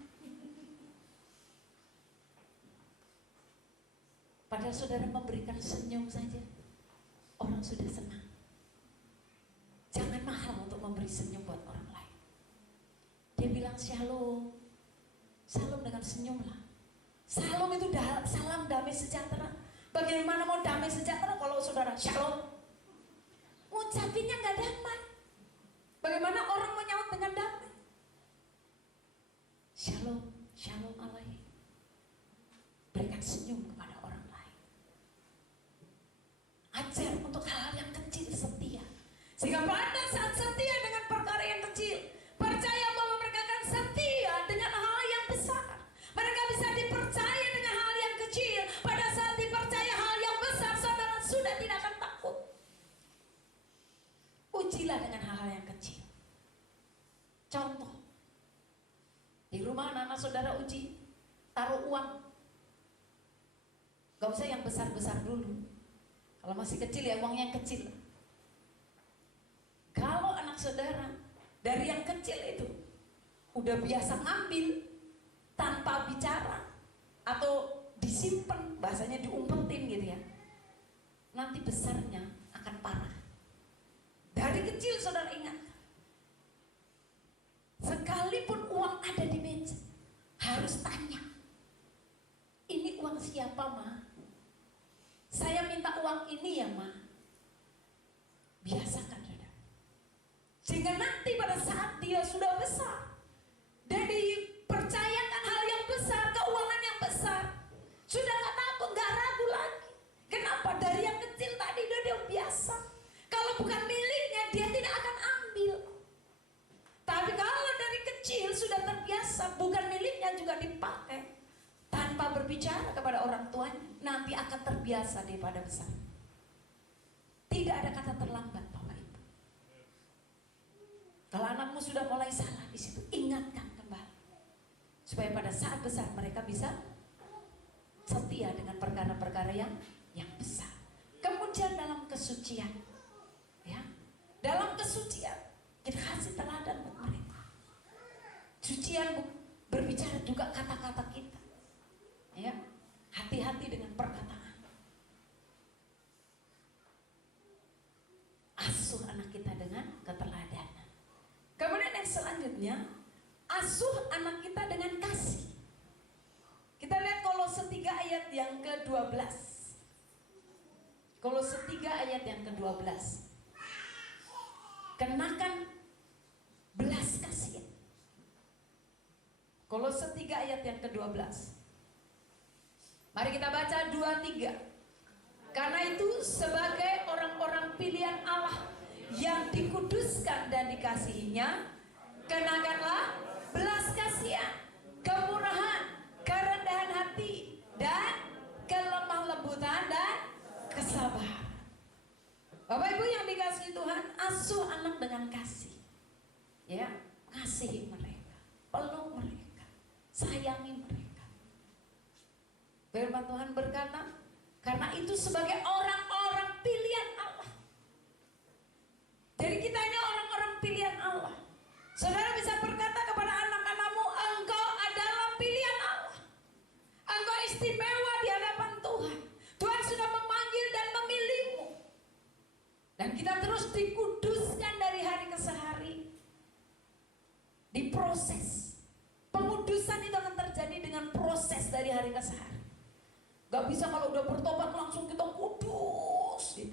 Padahal saudara memberikan senyum saja, orang sudah senang. Jangan mahal untuk memberi senyum buat orang lain. Dia bilang shalom, salam dengan senyum lah. Salam itu salam damai sejahtera. Bagaimana mau damai sejahtera kalau saudara shalom? Ngucapinnya nggak damai. Bagaimana orang mau nyaut dengan damai? Shalom, shalom alaikum. Berikan senyum kepada orang lain. Ajar untuk hal yang kecil setia. Sehingga pada saat setia dengan perkara yang kecil, percaya bahwa mereka akan setia dengan hal yang besar. Mereka bisa dipercaya dengan hal yang kecil. Pada saat dipercaya hal yang besar, saudara sudah tidak akan takut. Ujilah dengan hal-hal yang kecil. Contoh, di rumah anak-anak saudara uji, taruh uang. Gak usah yang besar-besar dulu. Kalau masih kecil ya uangnya yang kecil. Kalau anak saudara dari yang kecil itu udah biasa ngambil tanpa bicara atau disimpan, bahasanya diumpetin gitu ya, nanti besarnya akan parah. Dari kecil saudara ingat, sekalipun uang ada di meja, harus tanya, ini uang siapa ma? Saya minta uang ini ya ma. Biasakan saudara. Sehingga nanti pada saat dia sudah besar dan dipercayakan hal yang besar, keuangan yang besar, sudah gak takut, gak ragu lagi. Kenapa? Dari yang kecil tadi dia biasa. Kalau bukan miliknya dia tidak akan ambil. Tapi kalau dari kecil sudah terbiasa, bukan miliknya juga dipakai, tanpa berbicara kepada orang tuanya, nanti akan terbiasa daripada besar. Tidak ada kata terlambat, Bapak Ibu. Kalau anakmu sudah mulai salah di situ, ingatkan kembali, supaya pada saat besar mereka bisa setia dengan perkara-perkara yang besar. Kemudian dalam kesucian, ya, dalam kesucian kita kasih teladan buat mereka. Sucian berbicara juga kata-kata kita. Ya, hati-hati dengan perkataan. Asuh anak kita dengan keteladanan. Kemudian yang selanjutnya, asuh anak kita dengan kasih. Kita lihat Kolose 3 ayat yang ke-12. Kolose 3 ayat yang ke-12. Kenakan belas kasihan. Kolose 3 ayat yang ke-12. Mari kita baca 2, 3. Karena itu sebagai orang-orang pilihan Allah yang dikuduskan dan dikasihinya, kenakanlah belas kasihan, kemurahan, kerendahan hati, dan kelemah lembutan dan kesabaran. Bapak Ibu yang dikasihi Tuhan, asuh anak dengan kasih, ya, kasihi mereka, peluk mereka, sayangi mereka. Firman Tuhan berkata, karena itu sebagai orang-orang pilihan Allah. Jadi kita ini orang-orang pilihan Allah. Saudara bisa berkata kepada anak-anakmu, engkau adalah pilihan Allah. Engkau istimewa di hadapan Tuhan. Tuhan sudah memanggil dan memilihmu. Dan kita terus dikuduskan dari hari ke hari. Diproses. Pengudusan itu akan terjadi dengan proses dari hari ke hari. Gak bisa kalau udah bertobat langsung kita kudus gitu.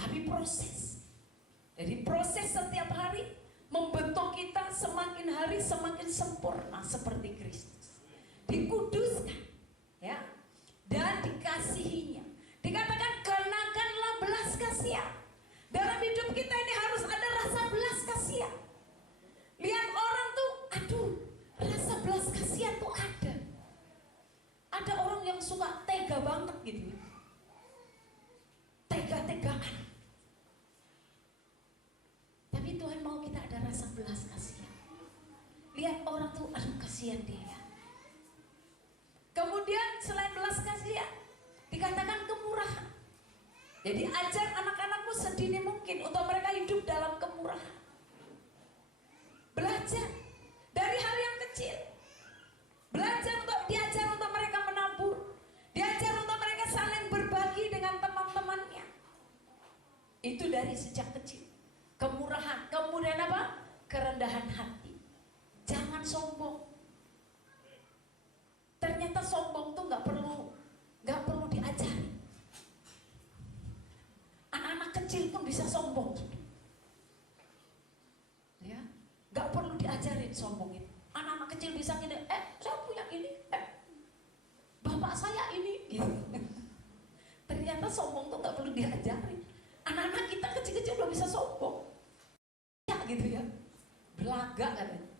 Tapi proses. Jadi proses setiap hari membentuk kita semakin hari semakin sempurna seperti Kristus. Dikuduskan, ya, dan dikasihinya. Dikatakan kenakanlah belas kasihan. Dalam hidup kita ini harus ada rasa belas kasihan. Lihat orang tuh, aduh, rasa belas kasihan tuh ada. Ada orang yang suka tega banget gitu, tega-tegaan. Tapi Tuhan mau kita ada rasa belas kasihan. Lihat orang tuh, aduh kasihan dia. Kemudian selain belas kasihan, dikatakan kemurahan. Jadi ajar anak-anakmu sedini mungkin untuk mereka hidup dalam kemurahan. Belajar dari hal yang kecil. Belajar untuk diajar untuk mereka menabur, diajar untuk mereka saling berbagi dengan teman-temannya. Itu dari sejak kecil. Kemurahan, kemudian apa? Kerendahan hati. Jangan sombong. Ternyata sombong tuh nggak perlu diajari. Anak-anak kecil pun bisa sombong. Ya, nggak perlu diajarin sombong itu. Anak-anak kecil bisa gini, saya punya ini, bapak saya ini, gitu. Ternyata sombong tuh nggak perlu diajarin. Anak-anak kita kecil-kecil udah bisa sombong, ya gitu ya, belaga katanya.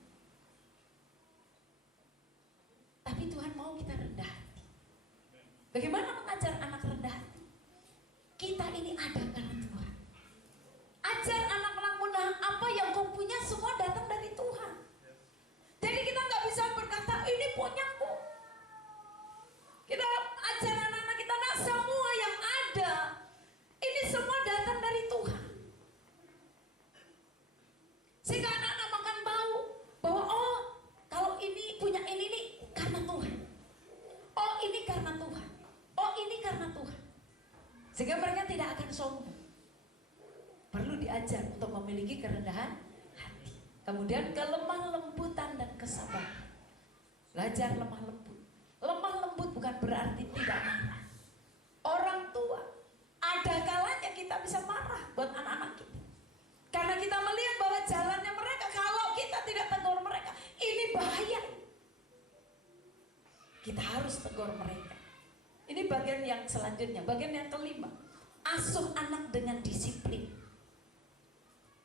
Tapi Tuhan mau kita rendah hati. Bagaimana mengajar anak rendah hati? Kita ini ada karena Tuhan. Ajar anak-anakmu, nah apa yang kau punya semua datang dari Tuhan. Jadi kita nggak bisa berkata ini punyaku. Kita ajar anak-anak kita, nah semua yang ada ini semua datang dari Tuhan. Sehingga anak-anak makan tahu bahwa oh kalau ini punya ini nih karena Tuhan. Oh ini karena Tuhan. Oh ini karena Tuhan. Sehingga mereka tidak akan sombong. Perlu diajar untuk memiliki kerendahan hati. Kemudian kelemah lembutan dan kesabaran. Belajar lemah lembut. Lemah lembut bukan berarti tidak marah. Orang tua, ada kalanya kita bisa marah buat anak-anak kita. Karena kita melihat bahwa jalannya mereka, kalau kita tidak tegur mereka, ini bahaya. Kita harus tegur mereka. Ini bagian yang selanjutnya, bagian yang kelima. Asuh anak dengan disiplin.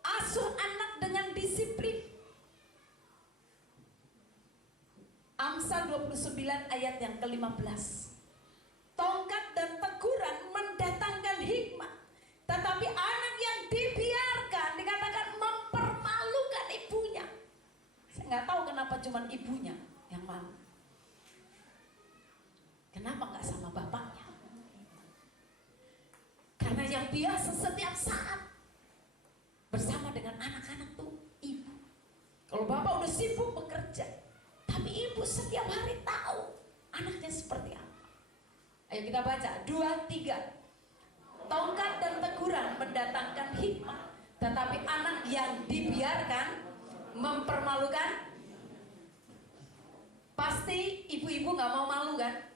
Asuh anak dengan disiplin. Amsal 29 ayat yang ke-15. Tongkat dan teguran mendatangkan hikmat, tetapi anak yang dibiarkan dikatakan mempermalukan ibunya. Saya nggak tahu kenapa cuma ibunya yang malu. Kenapa nggak sama bapaknya? Karena yang biasa setiap saat bersama dengan anak-anak tuh ibu. Kalau bapak udah sibuk bekerja, tapi ibu setiap hari tahu anaknya seperti apa. Ayo kita baca 2-3. Tongkat dan teguran mendatangkan hikmat, tetapi anak yang dibiarkan mempermalukan. Pasti ibu-ibu gak mau malu kan?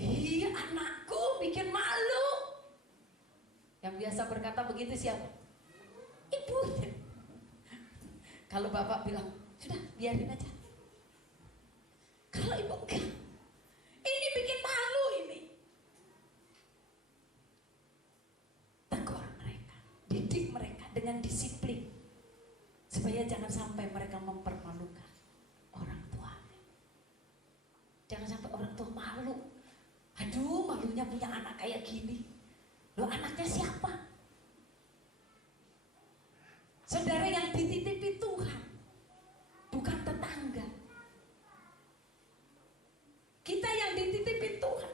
Ih, anakku bikin malu. Yang biasa berkata begitu siapa? Ibunya. Kalau bapak bilang, sudah biarin aja. Kalau ibu enggak, ini bikin malu ini. dengan disiplin supaya jangan sampai mereka mempermalukan orang tuanya. Jangan sampai orang tua malu. Aduh, malunya punya anak kayak gini. Loh, anaknya siapa? Saudara, yang dititipi Tuhan, bukan tetangga. Kita yang dititipi Tuhan.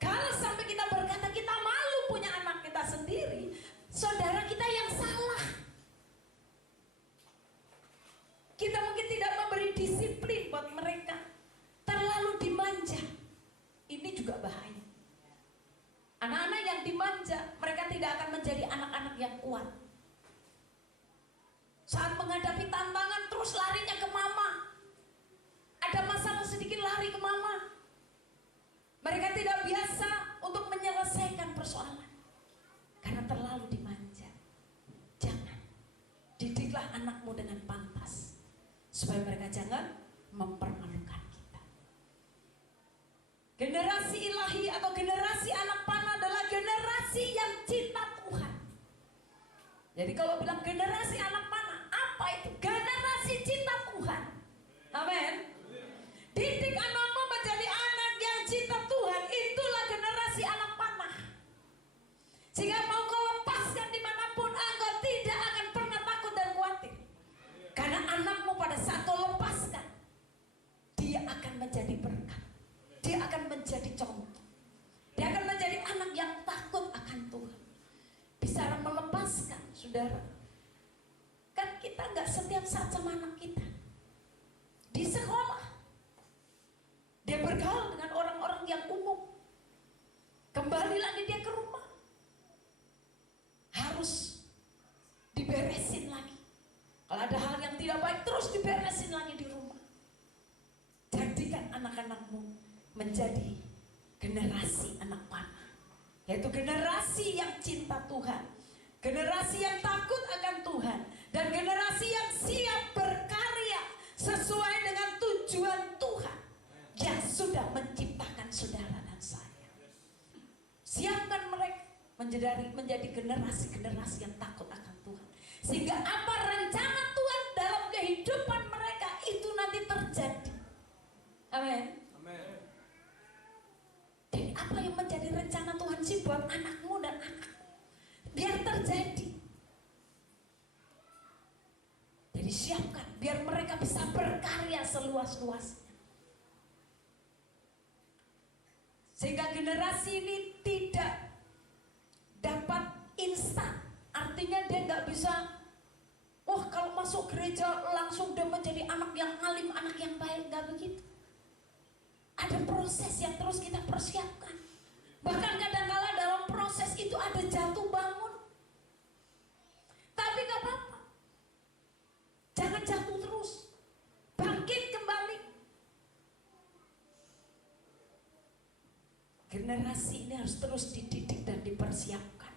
Kalau sampai kita berkata kita malu punya anak kita sendiri, saudara, kita yang salah. Kita mungkin tidak memberi disiplin buat mereka, terlalu dimanja. Ini juga bahaya. Anak-anak yang dimanja, mereka tidak akan menjadi anak-anak yang kuat. Saat menghadapi tantangan terus larinya ke mama. Ada masalah sedikit lari ke mama. Mereka tidak biasa untuk menyelesaikan persoalan karena terlalu dimanja. Jangan. Didiklah anakmu dengan pantas supaya mereka jangan mempermalukan kita. Generasi ilahi atau generasi anak panah adalah generasi yang cinta Tuhan. Jadi kalau bilang generasi anak panah, apa itu? Generasi cinta Tuhan. Amin. Didik anakmu menjadi anak yang cinta Tuhan. Itulah generasi anak panah. Sehingga mau kau lepaskan dimanapun, engkau tidak akan pernah takut dan khawatir. Karena anakmu pada saat kau lepaskan, dia akan menjadi berkat. Dia akan menjadi contoh. Dia akan menjadi anak yang takut akan Tuhan. Bisa melepaskan, saudara. Kan kita nggak setiap saat sama anak kita. Di sekolah, dia bergaul dengan orang-orang yang umum. Kembali lagi dia ke rumah, harus diberesin lagi. Kalau ada hal yang tidak baik, terus diberesin lagi di rumah. Jadikan anak-anakmu menjadi generasi anak panah, yaitu generasi yang cinta Tuhan, generasi yang takut akan Tuhan, dan generasi yang siap berkarya sesuai dengan tujuan Tuhan yang sudah menciptakan saudara dan saya. Siapkan mereka menjadi generasi-generasi yang takut akan Tuhan, sehingga apa rencana Tuhan dalam kehidupan mereka itu nanti terjadi. Amin. Jadi apa yang menjadi rencana Tuhan sih buat anakmu dan anakku, biar terjadi. Jadi siapkan biar mereka bisa berkarya seluas-luasnya. Sehingga generasi ini tidak dapat instan. Artinya dia nggak bisa, wah kalau masuk gereja langsung dia menjadi anak yang alim, anak yang baik. Nggak begitu. Ada proses yang terus kita persiapkan. Bahkan kadang-kala dalam proses itu ada jatuh bangun. Tapi gak apa-apa. Jangan jatuh terus. Bangkit kembali. Generasi ini harus terus dididik dan dipersiapkan.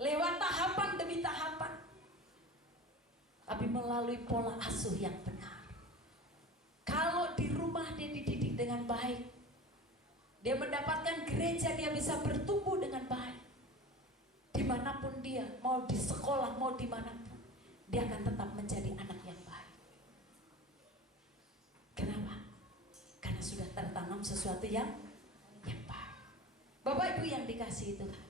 Lewat tahapan demi tahapan. Tapi melalui pola asuh yang benar. Kalau di rumah dia dididik dengan baik, dia mendapatkan gereja, dia bisa bertumbuh dengan baik. Dimanapun dia, mau di sekolah, mau dimanapun, dia akan tetap menjadi anak yang baik. Kenapa? Karena sudah tertanam sesuatu yang baik. Bapak Ibu yang dikasihi Tuhan,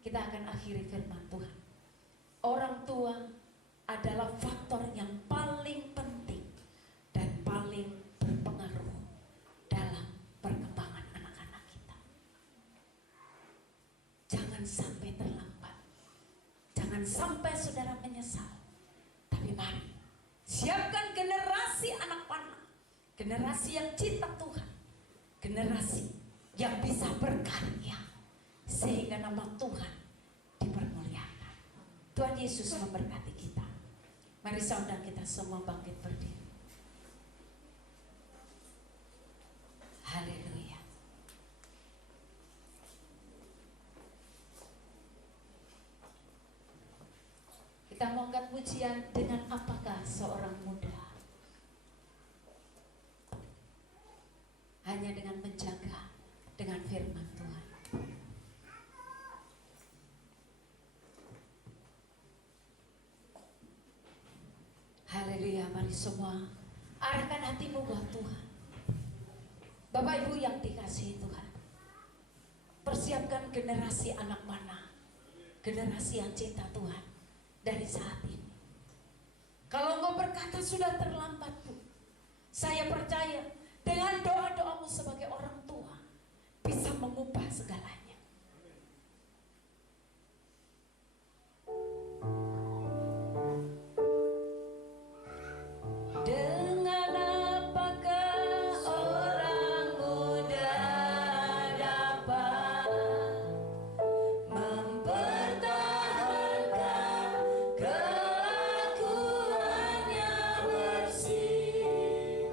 kita akan akhiri firman Tuhan. Orang tua adalah faktor yang paling penting dan paling berpengaruh dalam perkembangan anak-anak kita. Jangan sampai terlambat. Jangan sampai saudara menyesal. Tapi mari siapkan generasi anak panah, generasi yang cinta Tuhan, generasi yang bisa berkarya sehingga nama Tuhan dipermuliakan. Tuhan Yesus memberkati kita. Mari saudara kita semua bangkit berdiri. Haleluya. Kita mau angkat pujian dengan apakah seorang muda? Hanya dengan menjaga dengan firman Tuhan. Mari semua arahkan hatimu buat Tuhan. Bapak Ibu yang dikasihi Tuhan, persiapkan generasi anak mana, generasi yang cinta Tuhan dari saat ini. Kalau engkau berkata sudah terlambat, Bu, saya percaya dengan doa-doamu sebagai orang tua bisa mengubah segalanya. Dengan apakah orang muda dapat mempertahankan kelakuannya bersih?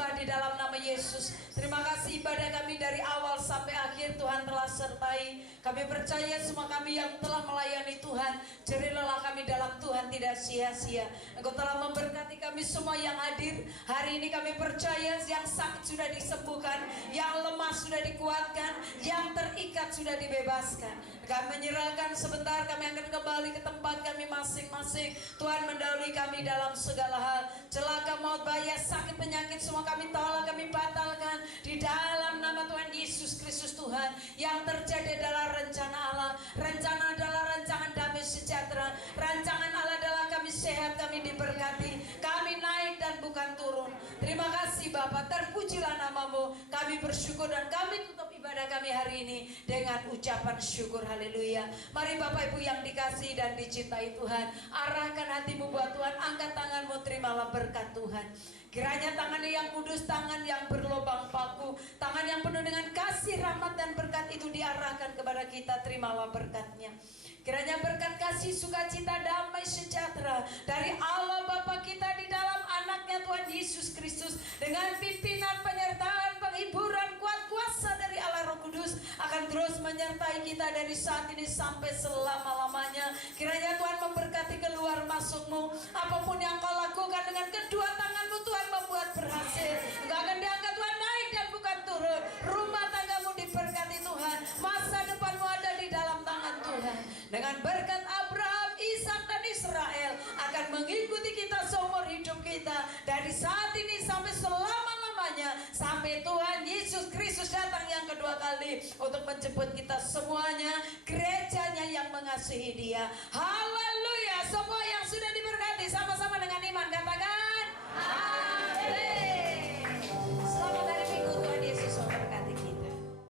sembah di dalam nama Yesus. Terima kasih ibadah kami dari awal sampai akhir Tuhan telah sertai. Kami percaya semua kami yang telah melayani Tuhan, jerih lelah kami dalam Tuhan tidak sia-sia. Engkau telah memberkati kami semua yang hadir. Hari ini kami percaya yang sakit sudah disembuhkan, yang lemah sudah dikuatkan, yang terikat sudah dibebaskan. Kami menyerahkan sebentar, kami akan kembali ke tempat kami masing-masing. Tuhan mendahului kami dalam segala hal. Celaka, maut, bahaya, sakit, penyakit, semua kami tolak, kami batalkan di dalam nama Tuhan Yesus Kristus. Tuhan, yang terjadi adalah rencana Allah. Rencana adalah rancangan damai sejahtera. Rancangan Allah adalah kami sehat, kami diberkati, kami naik dan bukan turun. Terima kasih Bapa, terpujilah namamu. Kami bersyukur dan kami tutup ibadah kami hari ini dengan ucapan syukur. Haleluya. Mari Bapak Ibu yang dikasihi dan dicintai Tuhan, arahkan hatimu buat Tuhan, angkat tanganmu, terimalah berkat Tuhan. Kiranya tangan yang kudus, tangan yang berlobang paku, tangan yang penuh dengan kasih, rahmat dan berkat itu diarahkan kepada kita, terimalah berkatnya. Kiranya berkat kasih, sukacita, damai sejahtera dari Allah Bapa kita di dalam anaknya Tuhan Yesus Kristus, dengan pimpinan, penyertaan, penghiburan, kuat kuasa dari Allah Roh Kudus akan terus menyertai kita dari saat ini sampai selama-lamanya. Kiranya Tuhan memberkati keluar masukmu, apapun yang kau lakukan dengan kedua tanganmu Tuhan membuat berhasil. Engkau akan diangkat Tuhan naik dan bukan turun. Rumah tanggamu diberkati Tuhan, masa depanmu ada di dalam tangan Tuhan. Dengan berkat Abraham, Ishak dan Israel akan mengikuti kita seumur hidup kita, dari saat ini sampai selama-lamanya, sampai Tuhan Yesus Kristus datang yang kedua kali untuk menjemput kita semuanya, gerejanya yang mengasihi Dia. Haleluya. Semua yang sudah diberkati sama-sama dengan